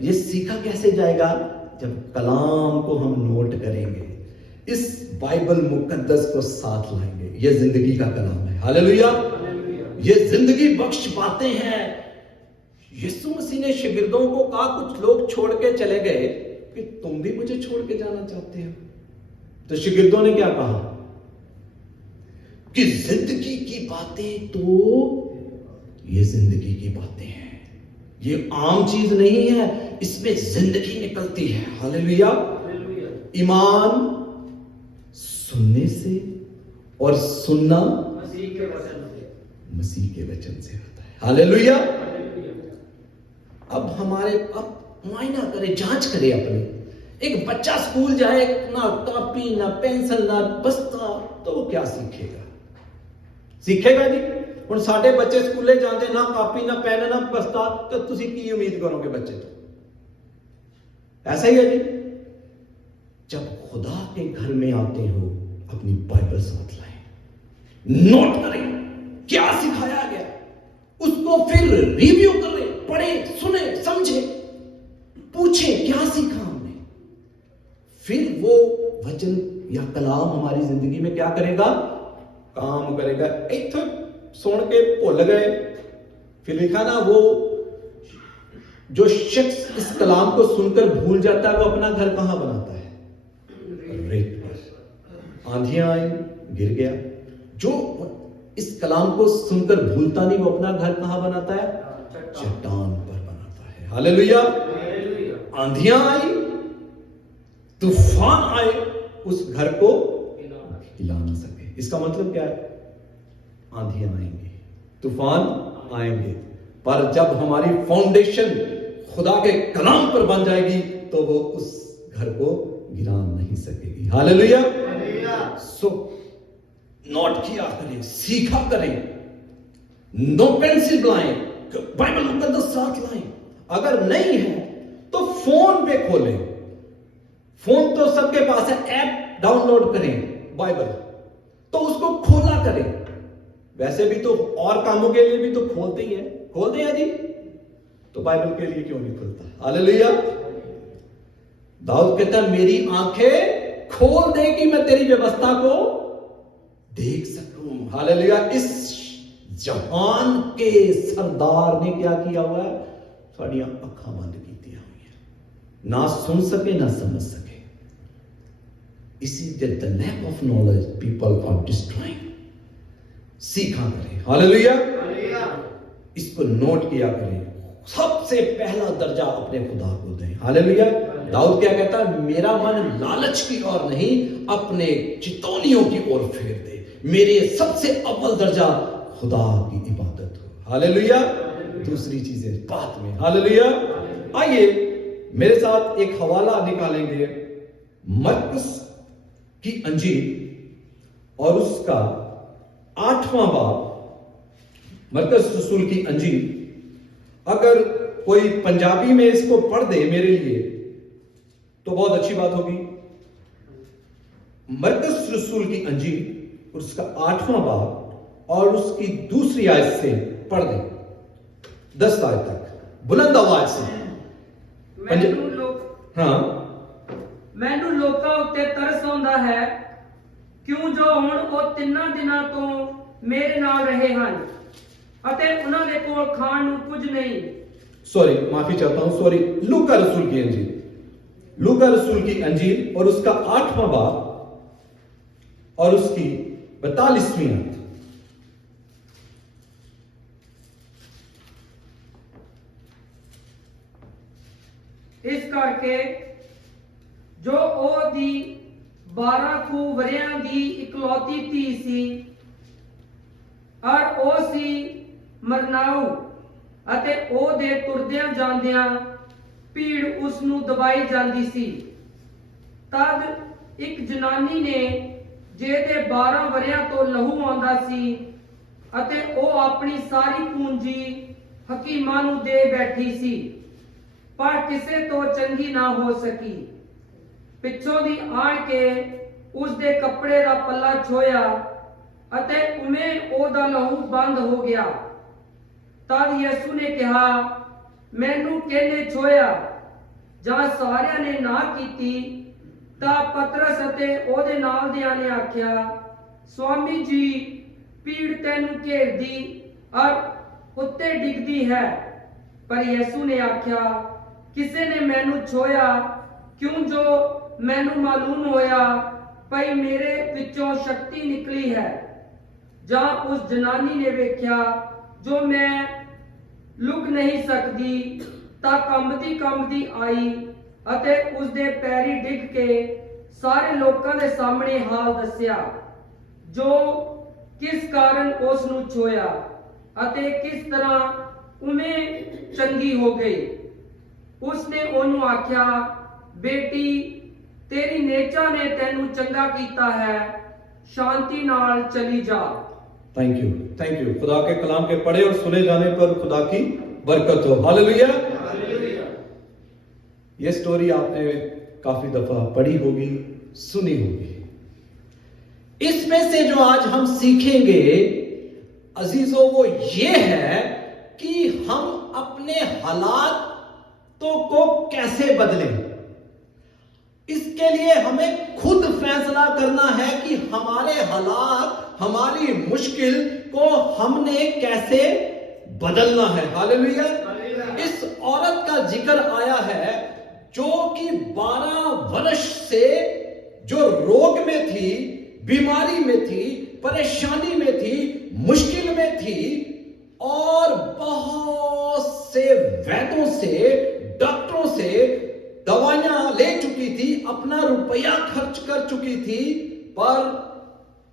ये सीखा कैसे जाएगा? जब कलाम को हम नोट करेंगे, इस बाइबल मुकद्दस को साथ लाएंगे। ये जिंदगी का कलाम है। हालेलुया। ये जिंदगी बख्श बातें हैं। यीशु मसीह ने शागिर्दों को कहा, कुछ लोग छोड़ के चले गए कि तुम भी मुझे छोड़ के जाना चाहते हो? तो शागिर्दों ने क्या कहा कि जिंदगी की बातें तो ये जिंदगी की बातें हैं, ये आम चीज नहीं है, इसमें जिंदगी निकलती है। हालेलुया। ईमान सुनने से और सुनना मसीह के वचन से होता है। हालेलुया। अब मायना करे, जांच करे अपने। एक बच्चा स्कूल जाए, ना कॉपी ना पेंसिल ना बस्ता, तो वो क्या सीखेगा? सीखेगा जी। ਹੁਣ ਸਾਡੇ ਬੱਚੇ ਸਕੂਲੇ ਜਾਂਦੇ, ਨਾ ਕਾਪੀ ਨਾ ਪੈਨ ਨਾ ਬਸਤਾ, तो ਤੁਸੀਂ ਕੀ उम्मीद करोगे बच्चे तो? ऐसा ही है जी। जब खुदा के घर में आते हो अपनी बाइबल साथ लाएं, नोट करें क्या सिखाया गया, उसको फिर रिव्यू करें, पढ़ें, सुने, समझें, पूछें क्या फिर वो वचन या कलाम हमारी जिंदगी में क्या करेगा? काम करेगा। एक तो सुन के भुल गए, फिर लिखा ना, वो जो शख्स इस कलाम को सुनकर भूल जाता है वो अपना घर कहां बनाता है? रेत पर। आंधियां आई, गिर गया। जो इस कलाम को सुनकर भूलता नहीं वो अपना घर कहां बनाता है? चट्टान पर बनाता है। हालेलुया। आंधियां आई, तूफान आए, उस घर को हिला ना सके। इसका मतलब क्या है? आंधियां आएंगी, तूफान आएंगे, पर जब हमारी फाउंडेशन खुदा के कलाम पर बन जाएगी तो वो उस घर को गिरा नहीं सकेगी। हालेलुया। सो नोट किया करें, सीखा करें, नो पेंसिल लाएं, बाइबल मुकद्दस साथ लाएं। अगर नहीं है तो फोन पे खोलें, फोन तो सबके पास है, ऐप डाउनलोड करें बाइबल, तो उसको खोला करें। वैसे भी तो और कामों के लिए भी तो खोलते ही है, खोलते हैं जी, तो बाइबल के लिए क्यों नहीं खुलता? हालेलुया। दाऊद कहता है मेरी आंखें खोल दे कि मैं तेरी व्यवस्था को देख सकूं। हालेलुया। इस जहान के सरदार ने क्या किया हुआ है? साड़ी अखा बंद की हुई है, ना सुन सके ना समझ सके। इसी the lack of knowledge people are destroying. सीखा करें। हालेलुया। इसको नोट किया करें। सबसे पहला दर्जा अपने खुदा को दें। हालेलुया। दाऊद क्या कहता है? मेरा मन लालच की ओर नहीं, अपने चितौनियों की ओर फेर दे। मेरे सबसे अव्वल दर्जा खुदा की इबादत हो। हालेलुया। दूसरी चीजें बाद में। हालेलुया। आइए मेरे साथ एक हवाला निकालेंगे, मरकुस की अंजील और उसका 8वां बाब। मरकुस रसूल की अंजील, अगर कोई पंजाबी में इसको पढ़ दे मेरे लिए तो बहुत अच्छी बात होगी। मरकुस रसूल की अंजील उसका 8वां बाब और उसकी दूसरी आयत से पढ़ दे 10 आयत तक बुलंद आवाज से। ਮੈਨੂੰ ਲੋਕਾਂ ਉੱਤੇ ਤਰਸ ਆਉਂਦਾ ਹੈ, ਕਿਉਂ ਜੋ ਹੁਣ ਉਹ 3 ਦਿਨਾਂ ਤੋਂ ਮੇਰੇ ਨਾਲ ਰਹੇ ਹਨ ਅਤੇ ਉਹਨਾਂ ਦੇ ਕੋਲ ਖਾਣ ਨੂੰ ਕੁਝ ਨਹੀਂ। सॉरी, माफी चाहता हूं, सॉरी। लूका रसूल की अंजील, लूका रसूल की अंजील और उसका 8वां बाब और उसकी 42वीं आयत। ਇਸ ਕਰਕੇ ਜੋ ਉਹਦੀ 12 ਕੁ ਵਰਿਆਂ ਦੀ ਇਕਲੌਤੀ ਧੀ ਸੀ ਔਰ ਉਹ ਸੀ ਮਰਨਾਊ ਅਤੇ ਉਹਦੇ ਤੁਰਦਿਆਂ ਜਾਂਦਿਆਂ ਭੀੜ ਉਸ ਨੂੰ ਦਬਾਈ ਜਾਂਦੀ ਸੀ। ਤਦ ਇੱਕ ਜਨਾਨੀ ਨੇ ਜਿਹਦੇ 12 ਵਰਿਆਂ ਤੋਂ ਲਹੂ ਆਉਂਦਾ ਸੀ ਅਤੇ ਉਹ ਆਪਣੀ ਸਾਰੀ ਪੂੰਜੀ ਹਕੀਮਾਂ ਨੂੰ ਦੇ ਬੈਠੀ ਸੀ, ਪਰ ਕਿਸੇ ਤੋਂ ਚੰਗੀ ਨਾ ਹੋ ਸਕੀ। ਪਿੱਛੋਂ ਦੀ ਆਣ ਕੇ ਉਸ ਦੇ ਕੱਪੜੇ ਦਾ ਪੱਲਾ ਛੋਇਆ ਅਤੇ ਉਵੇਂ ਉਹਦਾ ਲਹੂ ਬੰਦ ਹੋ ਗਿਆ। ਤਦ ਯਿਸੂ ਨੇ ਕਿਹਾ, ਮੈਨੂੰ ਕਿਹਨੇ ਛੋਇਆ? ਜਦ ਸਾਰਿਆਂ ਨੇ ਨਾ ਕੀਤੀ ਤਾਂ ਪਤਰਸ ਅਤੇ ਉਹਦੇ ਨਾਲ ਦਿਆਂ ਨੇ ਆਖਿਆ, ਸਵਾਮੀ ਜੀ, ਭੀੜ ਤੈਨੂੰ ਘੇਰਦੀ ਔਰ ਉੱਤੇ ਡਿੱਗਦੀ ਹੈ। ਪਰ ਯਿਸੂ ਨੇ ਆਖਿਆ, ਕਿਸੇ ਨੇ ਮੈਨੂੰ ਛੋਇਆ, ਕਿਉਂ ਜੋ ਮੈਨੂੰ ਮਾਲੂਮ ਹੋਇਆ ਭਈ ਮੇਰੇ ਵਿੱਚੋਂ ਸ਼ਕਤੀ ਨਿਕਲੀ ਹੈ। ਜਾਂ ਉਸ ਜਨਾਨੀ ਨੇ ਵੇਖਿਆ ਜੋ ਮੈਂ ਲੁਕ ਨਹੀਂ ਸਕਦੀ ਤਾਂ ਕੰਬਦੀ ਆਈ ਅਤੇ ਉਸ ਦੇ ਪੈਰੀ ਡਿੱਗ ਕੇ ਸਾਰੇ ਲੋਕਾਂ ਦੇ ਸਾਹਮਣੇ ਹਾਲ ਦੱਸਿਆ ਜੋ ਕਿਸ ਕਾਰਨ ਉਸ ਨੂੰ ਛੋਇਆ ਅਤੇ ਕਿਸ ਤਰ੍ਹਾਂ ਉਵੇਂ ਚੰਗੀ ਹੋ ਗਈ। ਉਸਨੇ ਉਹਨੂੰ ਆਖਿਆ, बेटी, तेरी नेचा ने तेनू चंगा कीता है, शांति नाल चली जा। Thank you, thank you. खुदा के कलाम के पढ़े और सुने जाने पर खुदा की बरकत हो। हालेलुया। ये स्टोरी आपने काफी दफा पढ़ी होगी, सुनी होगी। इसमें से जो आज हम सीखेंगे अजीजों, वो ये है कि हम अपने हालातों को कैसे बदलें। इस इसके लिए हमें खुद फैसला करना है कि हमारे हालात, हमारी मुश्किल को हमने कैसे बदलना है। हालेलुया। इस औरत का जिक्र आया है जो कि 12 वर्ष से जो रोग में थी, बीमारी में थी, परेशानी में थी, मुश्किल में थी और बहुत से वैद्यों से, डॉक्टरों से दवाइयां ले चुकी थी, अपना रुपया खर्च कर चुकी थी, पर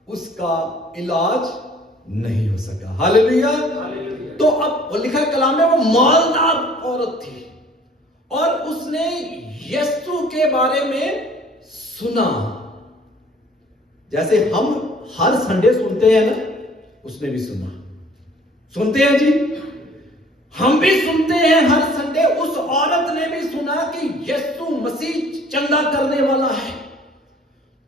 उसका इलाज नहीं हो सका। हालेलुया। तो अब वो लिखा कलाम में वो मालदार औरत थी और उसने यीशु के बारे में सुना। जैसे हम हर संडे सुनते हैं ना, उसने भी सुना। सुनते हैं जी, हम भी सुनते हैं हर संडे। उस औरत ने भी सुना कि यीशु मसीह चंगा करने वाला है,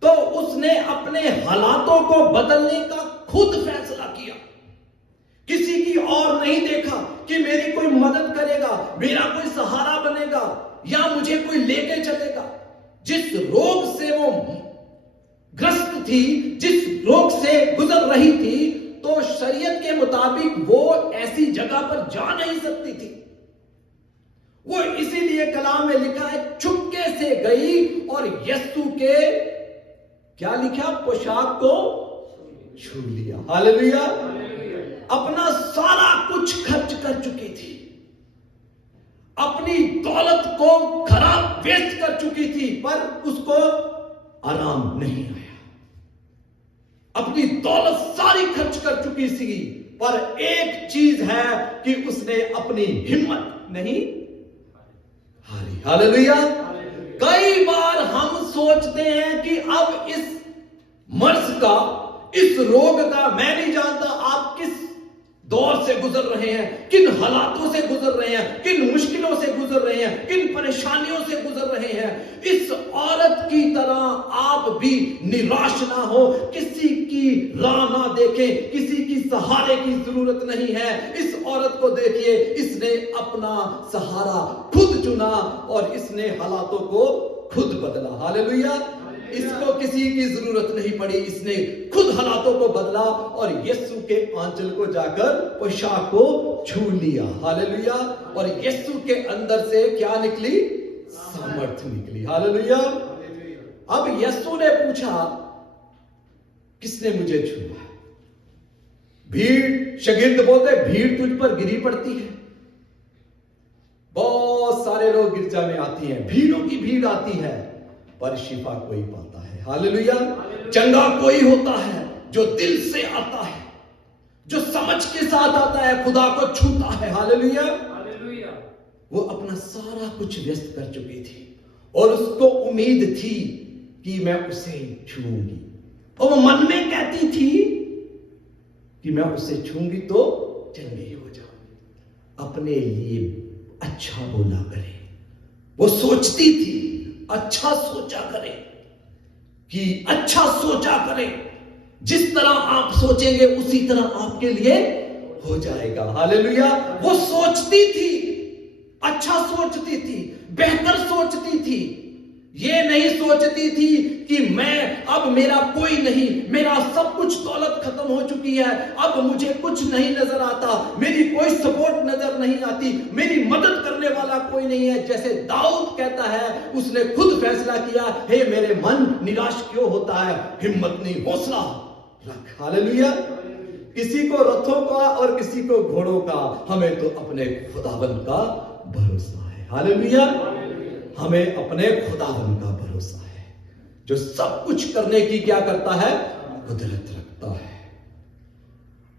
तो उसने अपने हालातों को बदलने का खुद फैसला किया। किसी की और नहीं देखा कि मेरी कोई मदद करेगा, मेरा कोई सहारा बनेगा या मुझे कोई लेके चलेगा। जिस रोग से वो ग्रस्त थी, जिस रोग से गुजर रही थी, तो शरीयत के मुताबिक वो ऐसी जगह पर जा नहीं सकती थी। वो इसीलिए कलाम में लिखा है चुपके से गई और यीशु के क्या लिखा, पोशाक को छू लिया। हालेलुया। अपना सारा कुछ खर्च कर चुकी थी, अपनी दौलत को खराब वेस्ट कर चुकी थी, पर उसको आराम नहीं आया। अपनी दौलत सारी खर्च कर चुकी थी, पर एक चीज है कि उसने अपनी हिम्मत नहीं हारी। हालेलुया। कई बार हम सोचते हैं कि अब इस मर्ज का, इस रोग का, मैं नहीं जानता आप किस दौर से गुजर रहे हैं, किन हालातों से गुजर रहे हैं, किन मुश्किलों से गुजर रहे हैं, किन परेशानियों से गुजर रहे हैं। इस औरत की तरह आप भी निराश ना हो, किसी की राह ना देखें, किसी की सहारे की जरूरत नहीं है। इस औरत को देखिए, इसने अपना सहारा खुद चुना और इसने हालातों को खुद बदला। हालेलुया। इसको किसी की जरूरत नहीं पड़ी, इसने खुद हालातों को बदला और यीशु के आंचल को जाकर पोशाक को छू लिया। हालेलुया। और यीशु के अंदर से क्या निकली, सामर्थ्य निकली। हालेलुया। अब यीशु ने पूछा, किसने मुझे छुआ? भीड़, शागिर्द बोलते भीड़ तुझ पर गिरी पड़ती है। बहुत सारे लोग गिरजा में आती हैं, भीड़ों की भीड़ आती है, पर शिफा कोई पाता है। हालेलुया। चंगा कोई होता है जो दिल से आता है, जो समझ के साथ आता है, खुदा को छूता है। हालेलुया। वो अपना सारा कुछ व्यस्त कर चुकी थी और उसको उम्मीद थी कि मैं उसे छूंगी, और वो मन में कहती थी कि मैं उसे छूंगी तो चंगी हो जाऊंगी। अपने लिए अच्छा बोला करे, वो सोचती थी अच्छा सोचा करें, कि अच्छा सोचा करें, जिस तरह आप सोचेंगे उसी तरह आपके लिए हो जाएगा। हालेलुया। वो सोचती थी, अच्छा सोचती थी, बेहतर सोचती थी। ये नहीं सोचती थी कि मैं, अब मेरा कोई नहीं, मेरा सब कुछ दौलत खत्म हो चुकी है, अब मुझे कुछ नहीं नजर आता, मेरी कोई सपोर्ट नजर नहीं आती, मेरी मदद करने वाला कोई नहीं है। जैसे दाऊद कहता है, उसने खुद फैसला किया, हे मेरे मन निराश क्यों होता है, हिम्मत नहीं, हौसला रख। हालेलुया। किसी को रथों का और किसी को घोड़ों का, हमें तो अपने खुदावन का भरोसा है। हालेलुया। हमें अपने खुदावन का भरोसा है, जो सब कुछ करने की क्या करता है, कुदरत रखता है।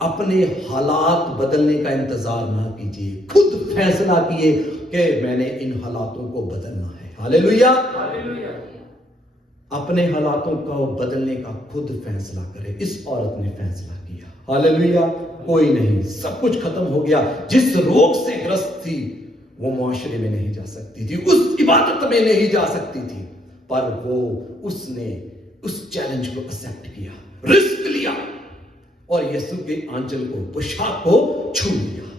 अपने हालात बदलने का इंतजार ना कीजिए, खुद फैसला किए कि मैंने इन हालातों को बदलना है। हालेलुया। अपने हालातों को बदलने का खुद फैसला करें। इस औरत ने फैसला किया। हालेलुया। कोई नहीं, सब कुछ खत्म हो गया। जिस रोग से ग्रस्त थी वो मुआशरे में नहीं जा सकती थी, उस इबादत में नहीं जा सकती थी, पर उसने उस चैलेंज को एक्सेप्ट किया, रिस्क लिया और यीशु के आंचल को, पोशाक को छू लिया।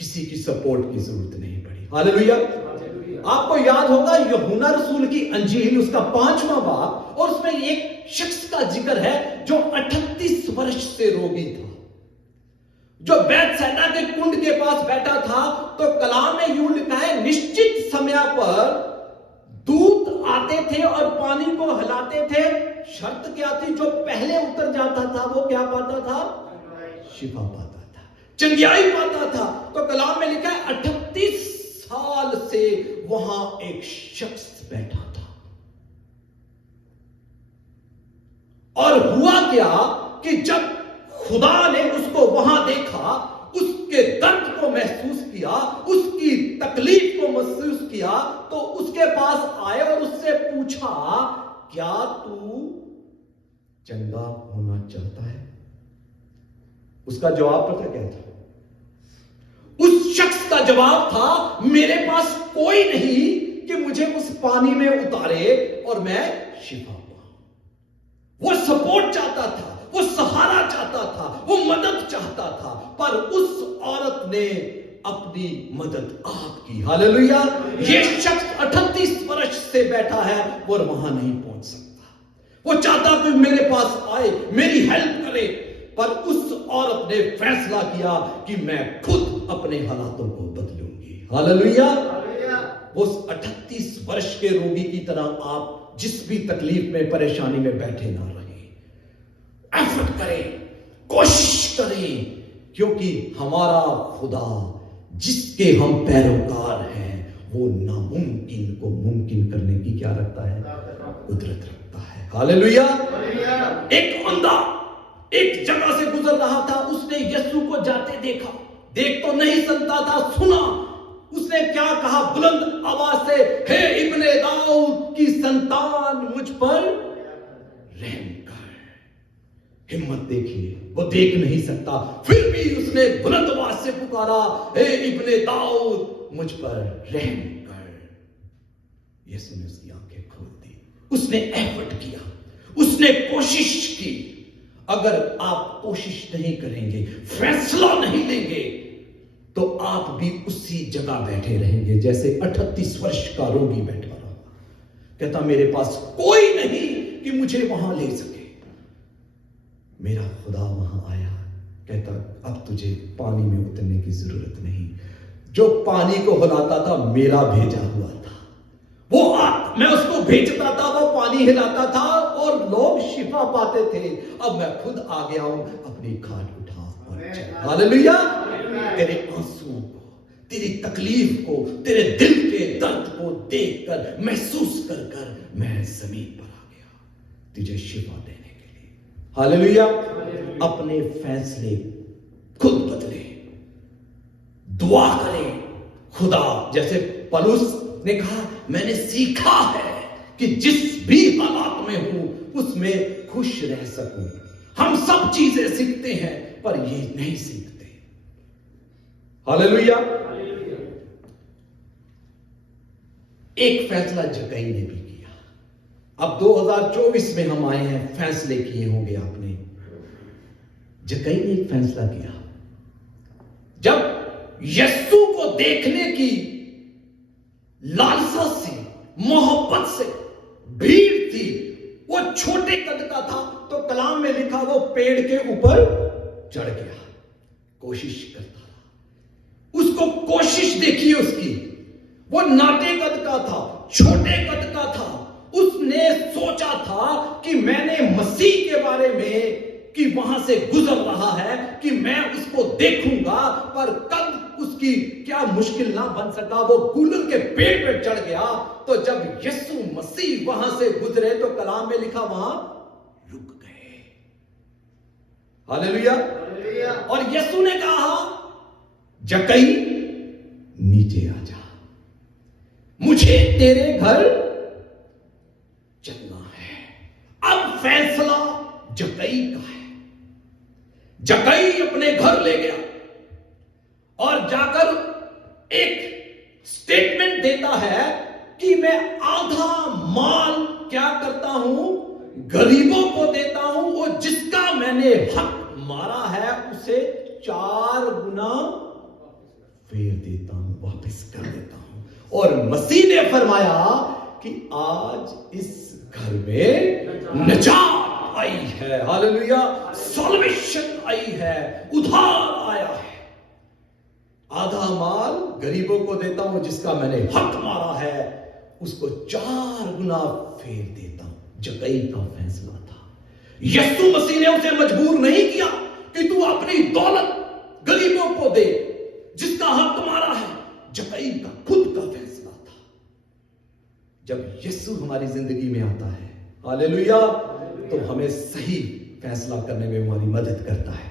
किसी की सपोर्ट की जरूरत नहीं पड़ी। हालेलुया। आपको याद होगा यूहन्ना रसूल की अंजील उसका 5वां बाब, और उसमें एक शख्स का जिक्र है जो 38 वर्ष से रोगी था, जो बैतसैदा के कुंड के पास बैठा था। तो कलाम में यूं लिखा है, निश्चित समय पर दूत आते थे और पानी को हिलाते थे। शर्त क्या थी? जो पहले उतर जाता था वो क्या पाता था? शिफा पाता था, चंगियाई पाता था। तो कलाम में लिखा है 38 साल से वहां एक शख्स बैठा था। और हुआ क्या कि जब खुदा ने उसको वहां देखा, उसके दर्द को महसूस किया, उसकी तकलीफ को महसूस किया, तो उसके पास आए और उससे पूछा, क्या तू चंगा होना चाहता है? उसका जवाब पता क्या था? उस शख्स का जवाब था, मेरे पास कोई नहीं कि मुझे उस पानी में उतारे और मैं शिफा पाऊं। वो सपोर्ट चाहता था, वो सहारा चाहता था, वो मदद चाहता था, पर उस औरत ने अपनी मदद आप की। हालेलुया। ये शख्स 38 वर्ष से बैठा है और वहां नहीं पहुंच सकता। वो चाहता कि मेरे पास आए, मेरी हेल्प करे, पर उस औरत ने फैसला किया कि मैं खुद अपने हालातों को बदलूंगी। हालेलुया। उस 38 वर्ष के रोगी की तरह आप जिस भी तकलीफ में, परेशानी में बैठे ना रहे, एफर्ट करें, कोशिश करें, क्योंकि हमारा खुदा जिसके हम पैरोकार हैं वो नामुमकिन को मुमकिन करने की क्या रखता है? कुदरत रखता है। हालेलुया। एक अंधा एक जगह से गुजर रहा था, उसने यीशु को जाते देखा, देख तो नहीं सकता था, सुना। उसने क्या कहा बुलंद आवाज से, हे इब्ने दाऊद की संतान, मुझ पर रहम कर। हिम्मत देखिए, वो देख नहीं सकता, फिर भी उसने बुलंद आवाज से पुकारा, हे इब्ने दाऊद, मुझ पर रहम कर। यीशु ने उसकी आंखें खोल दी। उसने एफर्ट किया, उसने कोशिश की। अगर आप कोशिश नहीं करेंगे, फैसला नहीं लेंगे, तो आप भी उसी जगह बैठे रहेंगे जैसे 38 वर्ष का रोगी बैठा रहा। कहता मेरे पास कोई नहीं कि मुझे वहां ले सके। मेरा खुदा वहां आया, कहता अब तुझे पानी में उतरने की जरूरत नहीं। जो पानी को हिलाता था मेरा भेजा हुआ था, वो मैं उसको भेजता था, वो पानी हिलाता था और लोग शिफा पाते थे। अब मैं खुद आ गया हूं, अपनी खाट उठा और चल। हालेलुया। तेरे आंसू को, तेरी तकलीफ को, तेरे दिल के दर्द को देखकर, महसूस कर कर मैं जमीन पर आ गया तुझे शिफा देने के लिए। हालेलुया। अपने फैसले खुद बदले, दुआ करें। खुदा, जैसे पौलुस ने कहा, मैंने सीखा है कि जिस भी हालात में हूं उसमें खुश रह सकूं। हम सब चीजें सीखते हैं पर ये नहीं सीखते। हालेलुया। एक फैसला जक्कई ने भी किया। अब 2024 में हम आए हैं, फैसले किए होंगे आपने। जक्कई ने एक फैसला किया। जब यीशु को देखने की लालसा से, मोहब्बत से भीड़ थी, वो छोटे कद का था, तो कलाम में लिखा वो पेड़ के ऊपर चढ़ गया, कोशिश करता रहा। उसको कोशिश देखिए उसकी। वो नाटे कद का था, छोटे कद का था। उसने सोचा था कि मैंने मसीह के बारे में, कि वहां से गुजर रहा है, कि मैं उसको देखूंगा, पर कद उसकी क्या मुश्किल ना बन सका। वो गूलर के पेड़ पर चढ़ गया। तो जब यीशु मसीह वहां से गुजरे तो कलाम में लिखा वहां रुक गए। हालेलुया। और यीशु ने कहा, जक्कई नीचे आ जा, मुझे तेरे घर चलना है। अब फैसला जक्कई का है। जक्कई अपने घर ले गया और जाकर एक स्टेटमेंट देता है कि मैं आधा माल क्या करता हूं, गरीबों को देता हूं, और जिसका मैंने हक मारा है उसे 4 गुना फेर देता हूं, वापस कर देता हूं। और मसीह ने फरमाया कि आज इस घर में निजात आई है, हालेलुया, सॉल्वेशन आई है, उद्धार आया है। आधा माल गरीबों को देता हूं, जिसका मैंने हक मारा है उसको 4 गुना फेर देता हूं। जक्कई का फैसला था। यीशु मसीह ने उसे मजबूर नहीं किया कि तू अपनी दौलत गरीबों को दे, जिसका हक मारा है। जक्कई का खुद का फैसला था। जब यीशु हमारी जिंदगी में आता है, हालेलुया, तो हमें सही फैसला करने में हमारी मदद करता है।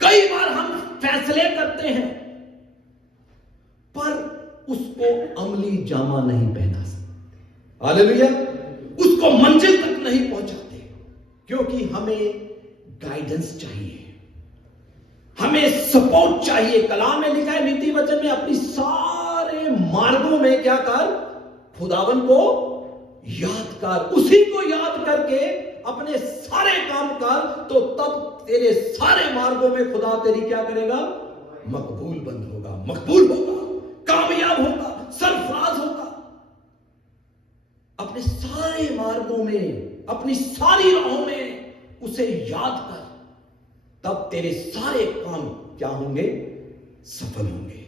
कई बार हम फैसले करते हैं पर उसको अमली जामा नहीं पहना सकते, हालेलुया, उसको मंजिल तक नहीं पहुंचाते, क्योंकि हमें गाइडेंस चाहिए, हमें सपोर्ट चाहिए। कलाम में लिखा है नीति वचन में, अपनी सारे मार्गों में क्या कर, खुदावन को याद कर, उसी को याद करके अपने सारे काम कर, तो तब तेरे सारे मार्गों में खुदा तेरी क्या करेगा, मकबूल बंद होगा, मकबूल होगा, कामयाब होगा, सरफराज होगा। अपने सारे मार्गों में, अपनी सारी राहों में उसे याद कर, तब तेरे सारे काम क्या होंगे, सफल होंगे,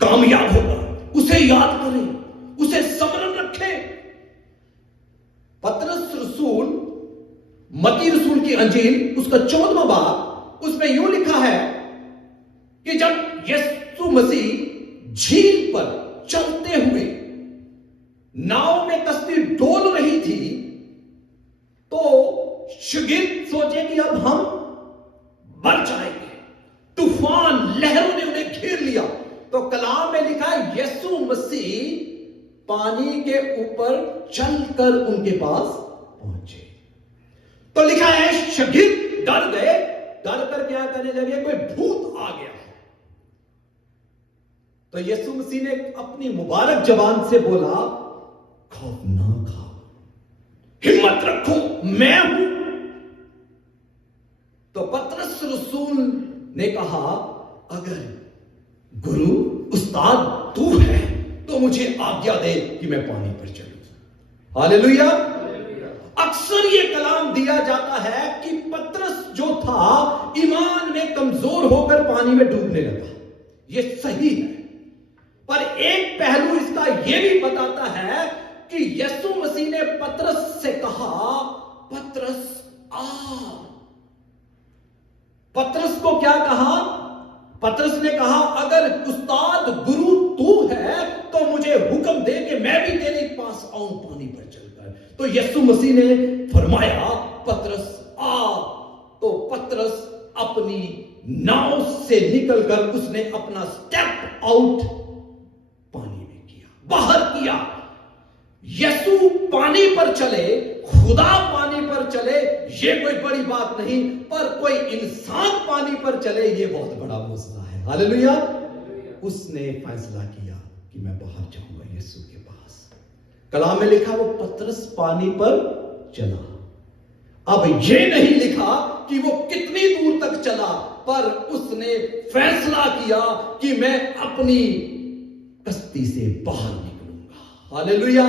कामयाब होगा। उसे याद करें, उसे स्मरण रखें। पतरस रसूल, मत्ती रसूल की अंजील उसका 14वां बाब, उसमें यूं लिखा है कि जब यीशु मसीह झील पर चलते हुए नाव में कश्ती डोल रही थी, तो शागिर्द सोचे कि अब हम मर जाएंगे। तूफान, लहरों ने उन्हें घेर लिया। तो कलाम में लिखा है यीशु मसीह पानी के ऊपर चलकर उनके पास पहुंचे। तो लिखा है शागिर्द डर गए, डर कर क्या करने लगे, कोई भूत आ गया है। तो यीशु मसीह ने अपनी मुबारक जबान से बोला, खौफ ना खाओ, हिम्मत रखो, मैं हूं। तो पतरस रसूल ने कहा, अगर गुरु उस्ताद तू है तो मुझे आज्ञा दे कि मैं पानी पर चलूं। हालेलुया। अक्सर ये कलाम दिया जाता है कि पतरस जो था ईमान में कमजोर होकर पानी में डूबने लगा। ये सही है, पर एक पहलू इसका यह भी बताता है कि यीशु मसीह ने पतरस से कहा, पतरस आ। पतरस को क्या कहा, पतरस ने कहा, अगर उस्ताद गुरु तू है तो मुझे हुक्म दे कि मैं भी तेरे पास आऊं पानी पर चलकर। तो यीशु मसीह ने फरमाया, पतरस आ। तो पतरस अपनी नाव से निकलकर उसने अपना स्टेप आउट पानी में किया, बाहर किया। यीशु पानी पर चले, खुदा पानी पर चले, ये कोई बड़ी बात नहीं, पर कोई इंसान पानी पर चले, ये बहुत बड़ा मसला है। हालेलुया। उसने फैसला किया कि मैं बाहर जाऊंगा यीशु के पास। कलाम में लिखा वो पतरस पानी पर चला। अब ये नहीं लिखा कि वो कितनी दूर तक चला, पर उसने फैसला किया कि मैं अपनी कश्ती से बाहर निकलूंगा। हालेलुया।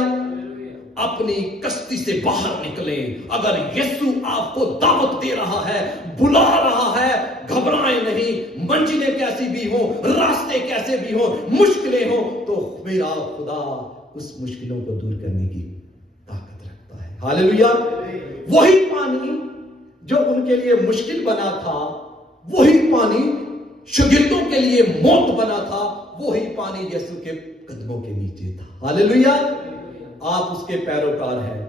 अपनी कश्ती से बाहर निकले। अगर यीशु आपको दावत दे रहा है, बुला रहा है, घबराएं नहीं। मंजिलें कैसी भी हो, रास्ते कैसे भी हो, मुश्किलें हो, तो मेरा खुदा उस मुश्किलों को दूर करने की ताकत रखता है। हालेलुया। वही पानी जो उनके लिए मुश्किल बना था, वही पानी शागिर्दों के लिए मौत बना था, वही पानी यीशु के कदमों के नीचे था। हालेलुया। आप उसके पैरोकार हैं।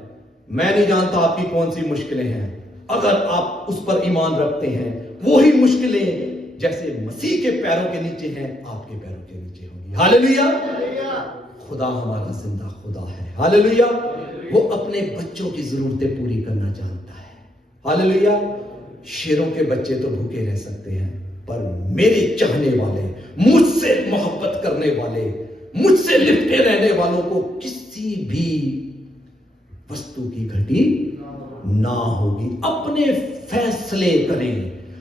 मैं नहीं जानता आपकी कौन सी मुश्किलें हैं। अगर आप उस पर ईमान रखते हैं, वही मुश्किलें जैसे मसीह के पैरों के नीचे हैं, आपके पैरों के नीचे होंगी। हालेलुया। खुदा हमारा जिंदा खुदा है। हालेलुया। वो अपने बच्चों की जरूरतें पूरी करना जानता है। हालेलुया। शेरों के बच्चे तो भूखे रह सकते हैं, पर मेरे चाहने वाले, मुझसे मोहब्बत करने वाले, मुझसे लिपटे रहने वालों को किसी भी वस्तु की घटी ना होगी। अपने फैसले करें,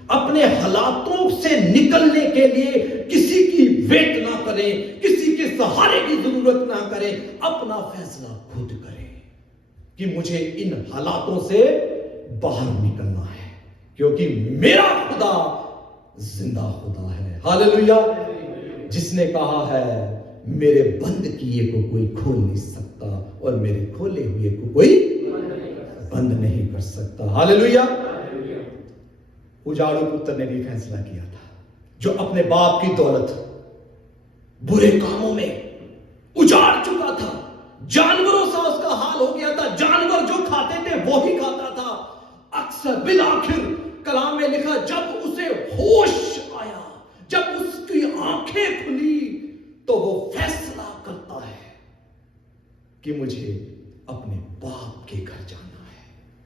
अपने हालातों से निकलने के लिए किसी की वेट ना करें, किसी के सहारे की जरूरत ना करें, अपना फैसला खुद करें कि मुझे इन हालातों से बाहर निकलना है, क्योंकि मेरा खुदा जिंदा खुदा है। हालेलुया। जिसने कहा है मेरे बंद किए को कोई खोल नहीं सकता और मेरे खोले हुए को कोई बंद नहीं कर सकता। हालेलुया। उजाड़ू पुत्र ने भी फैसला किया था, जो अपने बाप की दौलत बुरे कामों में उजाड़ चुका था, जानवरों सा उसका हाल हो गया था, जानवर जो खाते थे वो ही खाता था। अक्सर बिल आखिर कलाम में लिखा, जब उसे होश आया, जब उसकी आंखें खुली, तो वो फैसला करता है कि मुझे अपने बाप के घर जाना है।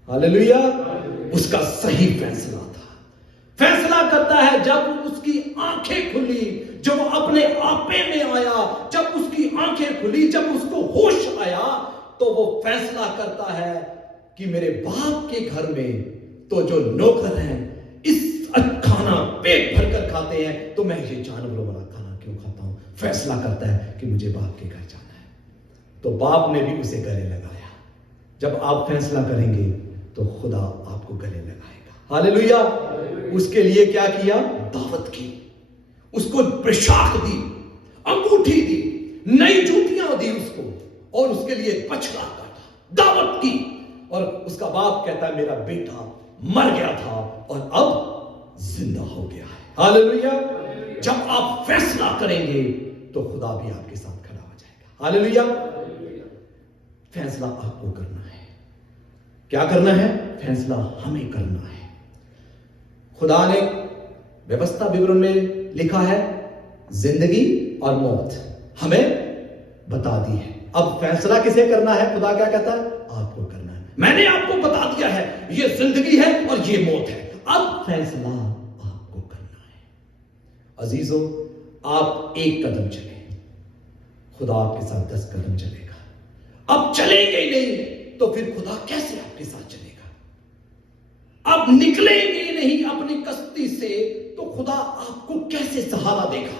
हालेलुया। उसका सही फैसला था। फैसला करता है जब उसकी आंखें खुली, जब अपने आपे में आया, जब उसकी आंखें खुली, जब उसको होश आया, तो वो फैसला करता है कि मेरे बाप के घर में तो जो नौकर हैं इस खाना पेट भरकर खाते हैं, तो मैं ये जानवरों वाला खाना क्यों खाता हूं। फैसला करता है कि मुझे बाप के घर जाना है। तो बाप ने भी उसे गले लगाया। जब आप फैसला करेंगे तो खुदा आपको गले लगाएगा। हालेलुया। उसके लिए क्या किया? दावत की, उसको पोशाक दी, अंगूठी दी, नई जूतियां दी उसको, और उसके लिए बछड़ा काटा, दावत की। और उसका बाप कहता है मेरा बेटा मर गया था और अब जिंदा हो गया है। हालेलुया। जब आप फैसला करेंगे तो खुदा भी आपके साथ खड़ा हो जाएगा। हालेलुया। फैसला आपको करना है। क्या करना है? फैसला हमें करना है। खुदा ने व्यवस्था विवरण में लिखा है जिंदगी और मौत हमें बता दी है। अब फैसला किसे करना है? खुदा क्या कहता है? आपको करना है। मैंने आपको बता दिया है ये जिंदगी है और ये मौत है, अब फैसला आपको करना है। अजीजों, आप एक कदम चले, खुदा आपके साथ 10 कदम चलेगा। अब चलेंगे ही नहीं तो फिर खुदा कैसे आपके साथ चलेगा? अब निकलेंगे ही नहीं अपनी कश्ती से तो खुदा आपको कैसे सहारा देगा?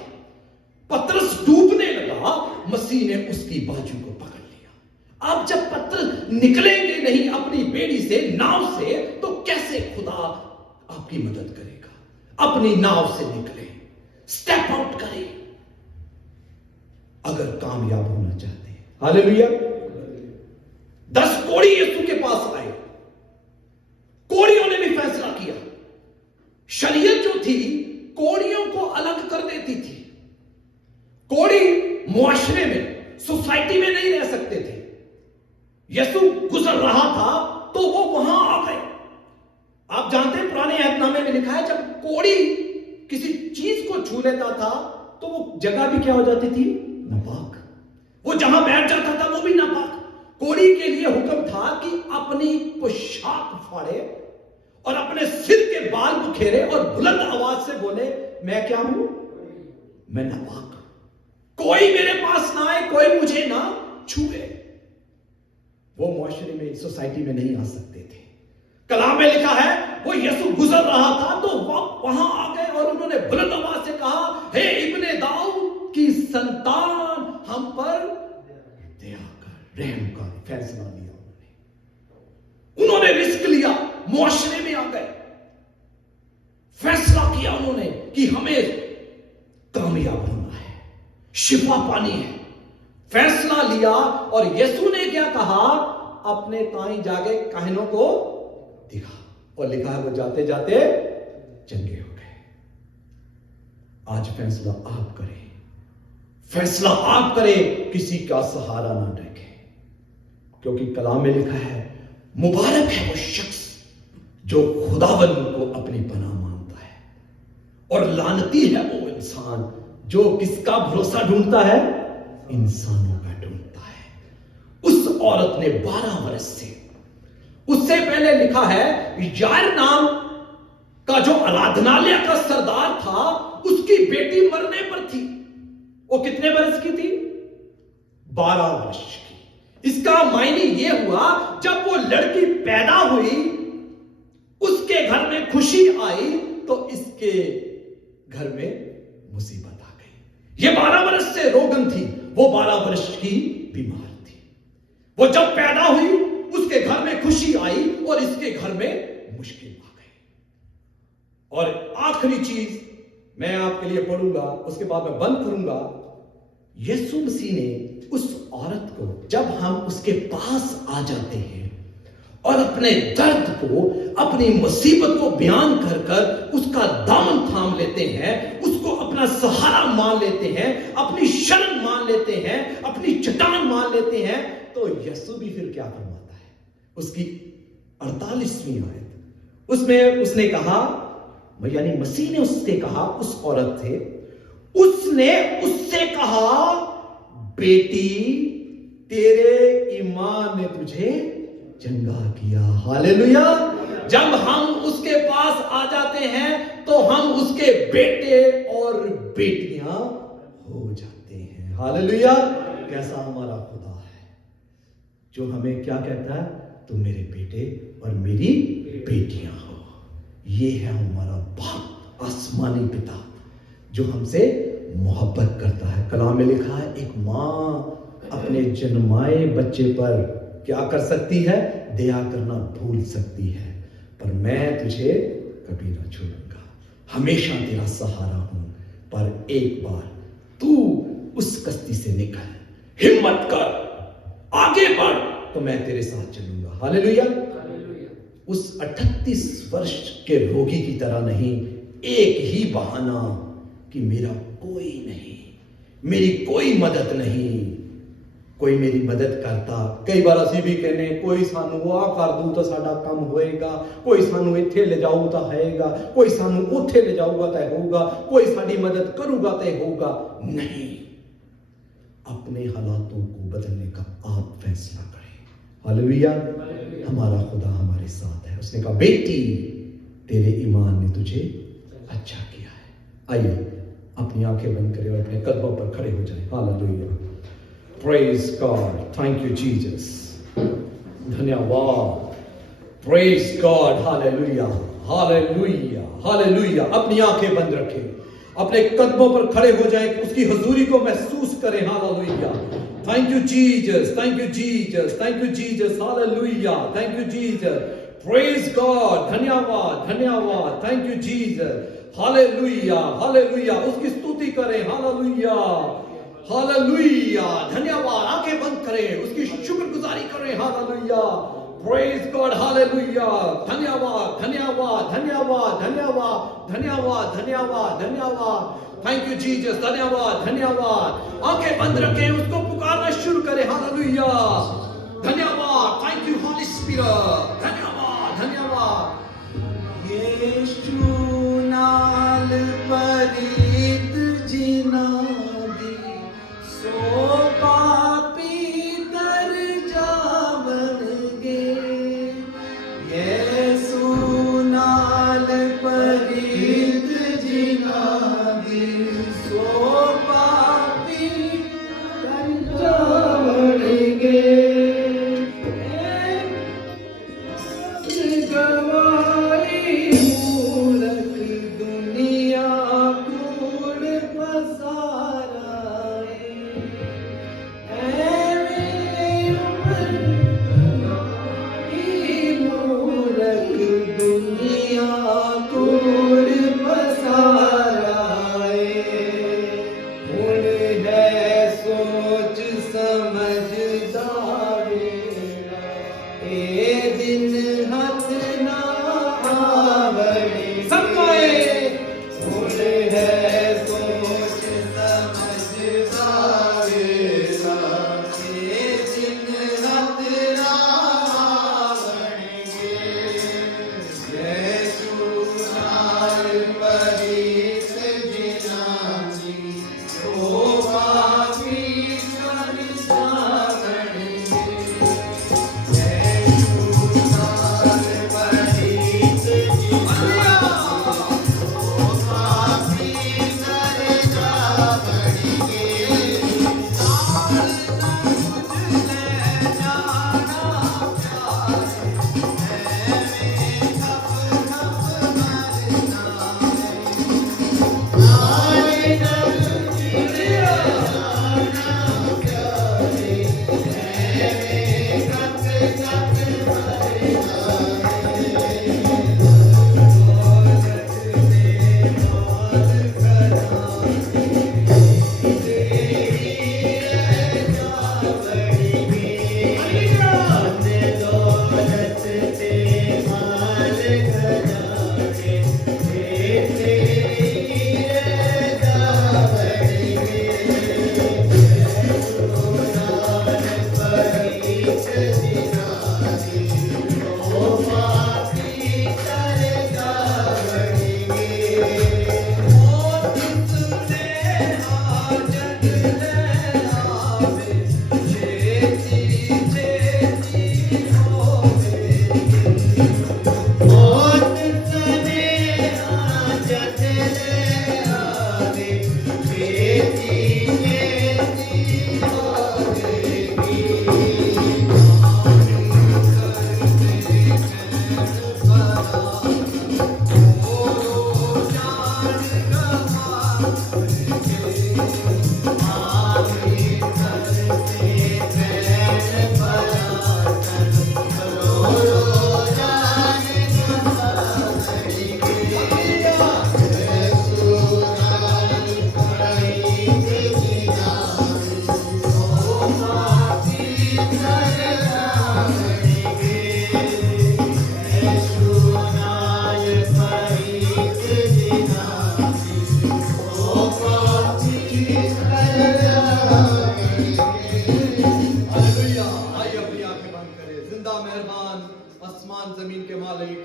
पतरस डूबने लगा, मसीह ने उसकी बाजू को पकड़ लिया। अब जब पतरस निकलेंगे नहीं अपनी बेड़ी से, नाव से, तो कैसे खुदा आपकी मदद करेगा? अपनी नाव से निकले, स्टेप आउट करें अगर कामयाब होना चाहते हैं। हालेलुया। 10 कोढ़ी यीशु के पास आए, कोढ़ियों ने भी फैसला किया। शरीयत जो थी कोढ़ियों को अलग कर देती थी। कोढ़ी मुआशरे में, सोसाइटी में नहीं रह सकते थे। यीशु गुजर रहा था तो वो वहां आ गए। आप जानते हैं पुराने अहदनामे में लिखा है जब कोढ़ी किसी चीज को छू लेता था तो वो जगह भी क्या हो जाती थी? नापाक। वो जहां बैठ जाता था वो भी नापाक। कोढ़ी के लिए हुक्म था कि अपनी पोशाक फाड़े और अपने सिर के बाल बुखेरे और बुलंद आवाज से बोले मैं क्या हूं? मैं नापाक। कोई मेरे पास ना आए, कोई मुझे ना छुए। वो मुआशरे में, सोसाइटी में नहीं आ सकते थे। कलाम में लिखा है वो यीशु गुजर रहा था तो वहां आ गए और उन्होंने बुलंद आवाज से कहा, हे इब्ने दाऊद की संतान, हम पर दया कर, रहम कर। फैसला लिया उन्होंने रिस्क लिया, मुआशरे में आ गए, फैसला किया उन्होंने कि हमें कामयाब होना है, शिफा पानी है। फैसला लिया और यीशु ने क्या कहा? अपने ताई जाके काहिनों को दिखा, और लिखा है वो जाते जाते चंगे हो गए। आज फैसला आप करें, फैसला आप करें, किसी का सहारा ना देखें, क्योंकि कलाम में लिखा है मुबारक है वो शख्स जो खुदावन को अपनी पनाह मानता है, और लानती है वो इंसान जो किसका भरोसा ढूंढता है? इंसानों का ढूंढता है। उस औरत ने 12 वर्ष से, उससे पहले लिखा है यार नाम का जो आराधनालय का सरदार था, उसकी बेटी मरने पर थी। वो कितने वर्ष की थी? 12 वर्ष की। इसका मायने यह हुआ जब वो लड़की पैदा हुई, उसके घर में खुशी आई तो इसके घर में मुसीबत आ गई। ये 12 वर्ष से रोगन थी, वो 12 वर्ष की बीमार थी। वो जब पैदा हुई उसके घर में खुशी आई और इसके घर में मुश्किल आ गई। और आखिरी चीज मैं आपके लिए पढ़ूंगा, उसके बाद मैं बंद करूंगा। यीशु मसीह ने उस औरत को, जब हम उसके पास आ जाते हैं और अपने दर्द को, अपनी मुसीबत को बयान कर कर उसका दामन थाम लेते हैं, उसको अपना सहारा मान लेते हैं, अपनी शरण मान लेते हैं, अपनी चट्टान मान लेते हैं, तो यीशु भी फिर क्या फरमाता है? उसकी 48वीं आयत, उसमें उसने कहा, यानी मसीह ने उससे कहा, उस औरत से, उसने उससे कहा, बेटी तेरे ईमान ने तुझे चंगा किया। हालेलुया। जब हम उसके पास आ जाते हैं तो हम उसके बेटे और बेटियां हो जाते हैं। हालेलुया। कैसा हमारा खुदा है जो हमें क्या कहता है? तुम मेरे बेटे और मेरी बेटियां हो। ये है हमारा बाप, आसमानी पिता, जो हमसे मोहब्बत करता है। कलाम में लिखा है, एक मां अपने जन्माए बच्चे पर क्या कर सकती है? दया करना भूल सकती है, पर मैं तुझे कभी ना छोड़ूंगा, हमेशा तेरा सहारा हूं। पर एक बार तू उस कश्ती से निकल, हिम्मत कर, आगे बढ़, तो मैं तेरे साथ चलूंगा। हालेलुया। उस 38 वर्ष के रोगी की तरह नहीं, एक ही बहाना कि मेरा कोई नहीं, मेरी कोई मदद नहीं, कोई मेरी मदद करता। कई बार ਅਸੀਂ भी कहने, कोई सानू आ कर दूं तो साडा काम होएगा, कोई सानू इत्थे ले जाऊ तो होएगा, कोई सानू उत्थे ले जाऊगा तो होगा, कोई साडी मदद करूगा तो होगा। नहीं, अपने हालातों को बदलने का आप फैसला करें। हालेलुया। हमारा खुदा हमारे साथ है। उसने कहा, बेटी तेरे ईमान ने तुझे अच्छा किया है। आइए अपनी आंखें बंद करें और अपने कदमों पर खड़े हो जाएं। Hallelujah. Praise God. Thank you, Jesus. धन्यवाद। Praise God. Hallelujah. Hallelujah. Hallelujah. अपनी आंखें बंद रखें, अपने कदमों पर खड़े हो जाएं, उसकी हुजूरी को महसूस करें। Hallelujah. Thank you, Jesus. Thank you, Jesus. Thank you, Jesus. Hallelujah. Thank you, Jesus. Praise God. धन्यवाद, धन्यवाद। Thank you, Jesus. Hallelujah. Hallelujah. उसकी स्तुति करें। Hallelujah. हालेलुया। धन्यवाद। आंखें बंद करें, उसकी शुक्रगुजारी करें। हालेलुया। Praise God. हालेलुया। धन्यवाद, धन्यवाद, धन्यवाद, धन्यवाद, धन्यवाद, धन्यवाद, धन्यवाद। Thank you Jesus. धन्यवाद, धन्यवाद। आंखें बंद रखें, उसको पुकारना शुरू करें। हालेलुया। धन्यवाद। Thank you Holi spirit. धन्यवाद, धन्यवाद। यीशु नाल परीत जिना सो पापी तर जावनगे। यीशु नाल परीत जिना सो पापी तर जावनगे। गवारी मूरख दुनिया कूड़ पसारा आसमान जमीन के मालिक,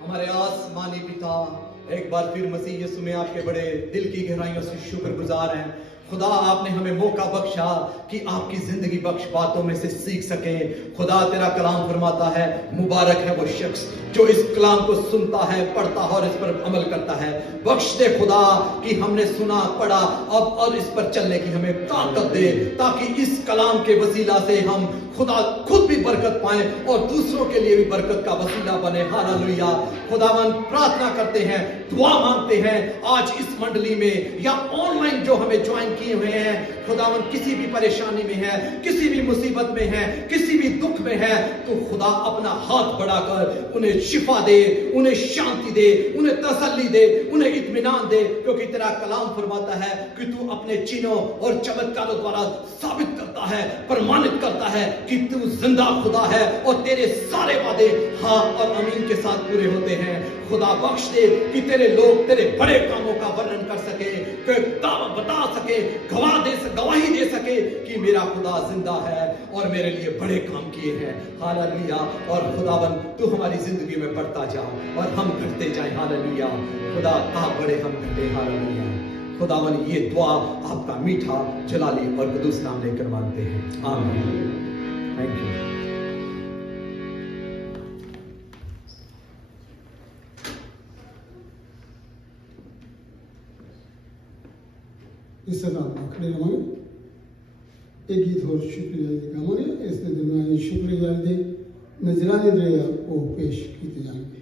हमारे आसमानी पिता, एक बार फिर मसीह यीशु में आपके बड़े दिल की गहराइयों से शुक्रगुजार हैं। खुदा आपने हमें मौका बख्शा कि आपकी जिंदगी बख्श बातों में से सीख सके। खुदा तेरा कलाम फरमाता है, मुबारक है वो शख्स जो इस कलाम को सुनता है, पढ़ता है और इस पर अमल करता है। बख्श दे खुदा कि हमने सुना पढ़ा अब और इस पर चलने की हमें ताकत दे, ताकि इस कलाम के वसीला से हम खुदा खुद भी बरकत पाए और दूसरों के लिए भी बरकत का वसीला बने। हालेलुया। खुदावन प्रार्थना करते हैं, दुआ मांगते हैं आज इस मंडली में या ऑनलाइन जो हमें ज्वाइन किए हुए हैं, खुदावन किसी भी परेशानी में है, किसी भी मुसीबत में है, किसी भी दुख में है, तो खुदा अपना हाथ बढ़ाकर उन्हें शिफा दे, उन्हें शांति दे, उन्हें तसल्ली दे, उन्हें इत्मीनान दे, क्योंकि तेरा कलाम फरमाता है कि तू अपने चिन्हों और चमत्कारों द्वारा साबित करता है, प्रमाणित करता है कि तू जिंदा खुदा है और तेरे सारे वादे हाँ और अमीन के साथ पूरे होते हैं। खुदा बख्श दे कि तेरे लोग तेरे बड़े कामों का वर्णन कर सके, बता सके, गवाही दे सके कि मेरा खुदा जिंदा है और मेरे लिए बड़े काम किए हैं। हालेलुया। और खुदावन तू हमारी जिंदगी में बढ़ता जा और हम घटते जाए। हालेलुया। खुदा आप बड़े हम घटे। हालेलुया। खुदावन ये दुआ आपका मीठा जलाली और कदूस नाम लेकर मांगते हैं। आमीन। Thank you. इस तरह खड़े रहोगे, एक गीत और शुक्रिया गावांगे। इस दरमियान शुक्रिया दे नजराने जो है वो पेश किए जाएंगे।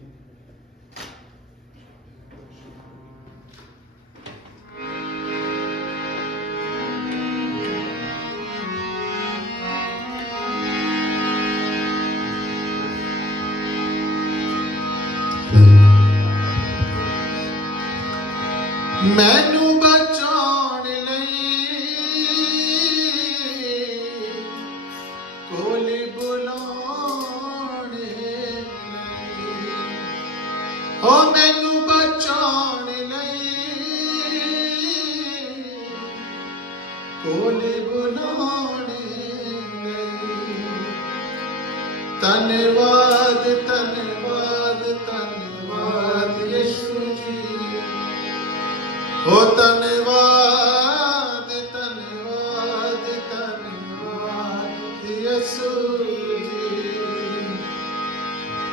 मैनू बचाण लई कोल बुलाण लई, ओ मैनू बचाण लई कोल बुलाण लई। धन्यवाद धन्यवाद धन्यवाद यीशु जी, ओ धन्यवाद धन्यवाद धन्यवाद यीशु जी,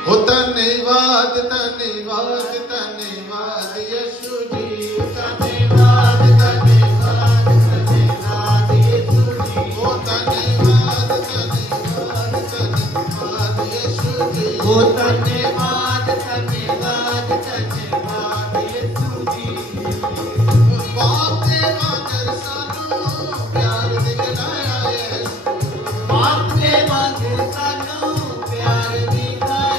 ओ धन्यवाद धन्यवाद धन्यवाद यीशु जी, धन्यवाद धन्यवाद धन्यवाद यीशु जी, ओ धन्यवाद धन्यवाद धन्यवाद यीशु जी, ओ धन्यवाद धन्यवाद धन्यवाद यीशु जी। बाप दे वांगर सानू प्यार दिखलाया यीशु, बाप दे वांगर सानू प्यार दिखलाया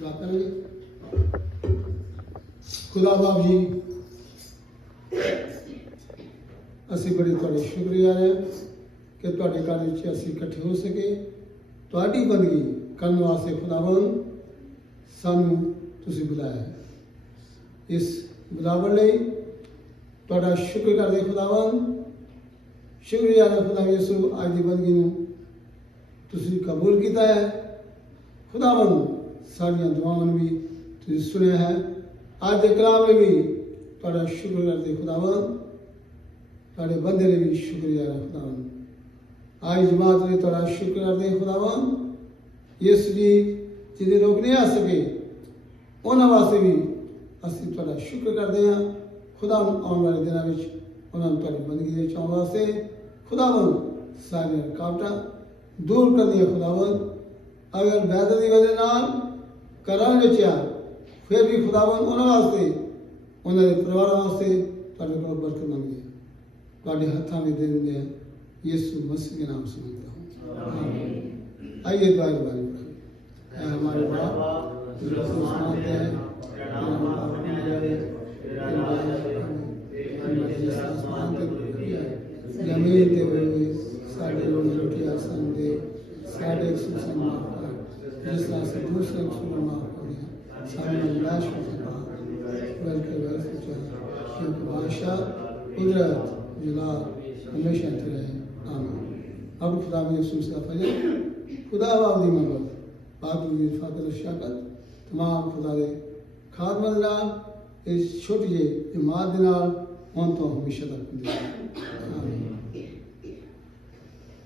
दुआ करेंगे। खुदा बाप जी, ਅਸੀਂ ਬੜੇ ਤੁਹਾਡੇ ਸ਼ੁਕਰੀਆ ਹੈ ਕਿ ਤੁਹਾਡੇ ਘਰ ਵਿੱਚ ਅਸੀਂ ਇਕੱਠੇ ਹੋ ਸਕੇ, ਤੁਹਾਡੀ ਬੰਦਗੀ ਕਰਨ ਵਾਸਤੇ ਖੁਦਾਵੰਦ ਸਾਨੂੰ ਤੁਸੀਂ ਬੁਲਾਇਆ ਹੈ। ਇਸ ਬੁਲਾਵਣ ਲਈ ਤੁਹਾਡਾ ਸ਼ੁਕਰ ਕਰਦੇ ਖੁਦਾਵੰਦ। ਸ਼ੁਕਰੀਆ ਹੈ ਖੁਦਾ ਯਿਸੂ, ਅੱਜ ਦੀ ਬੰਦਗੀ ਨੂੰ ਤੁਸੀਂ ਕਬੂਲ ਕੀਤਾ ਹੈ। ਖੁਦਾਵੰਦ ਸਾਡੀਆਂ ਦੁਆਵਾਂ ਨੂੰ ਵੀ ਤੁਸੀਂ ਸੁਣਿਆ ਹੈ। ਅੱਜ ਦੇ ਕਲਾਮ ਲਈ ਵੀ ਤੁਹਾਡਾ ਸ਼ੁਕਰ ਕਰਦੇ ਖੁਦਾਵੰਦ। ਤੁਹਾਡੇ ਬੰਦੇ ਲਈ ਵੀ ਸ਼ੁਕਰੀਆ ਹੈ ਖੁਦਾਵੰਦ। आज जमात ने थोड़ा शुक्र करते खुदावन। यीशु जी जिन्हें लोग नहीं आ सके उन्होंने वास्ते भी असी थोड़ा शुक्र करते हैं खुदा। आने वाले दिनों में उन्होंने थोड़ी बंदगी के चाहने वास्ते खुदावन सारी रुकावट दूर कर दिया खुदावन। अगर बैदल की वजह नाल घरों बचा फिर भी खुदावन उन्होंने वास्ते उन्होंने परिवार वास्ते थोड़े को बरकत मंगी थोड़े हाथों में दे देंगे यीशु मसीह के नाम से मांगता हूँ, आमीन। आइए दुआ के बारे में पढ़ें। हमारे बाप जो आसमान में है, तेरा नाम पावन जाए, तेरा राज्य आसमान पे किया जमीन ते हुए साढ़े रोज रोटी आसान दे, साढ़े सुसन माफ कर जिस तरह से दूसरे सुन माफ कर दिया सारे निराश हो गए बल्कि वैसे चाह क्योंकि बादशाह कुदरत जलाल हमेशा तेरा है, आमीन। अब खुदा में यीशु का फजल खुदा वादी मगल बात की फादर शक्ल तमाम खुदा दे खादमत नाल इस छोटी जी जमात दे नाल उन तो हमेशा तक दे, आमीन।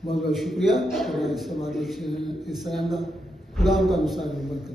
बहुत बहुत शुक्रिया खुदा इस बात इस तरह का खुदा उनका मुसाफिर बरकत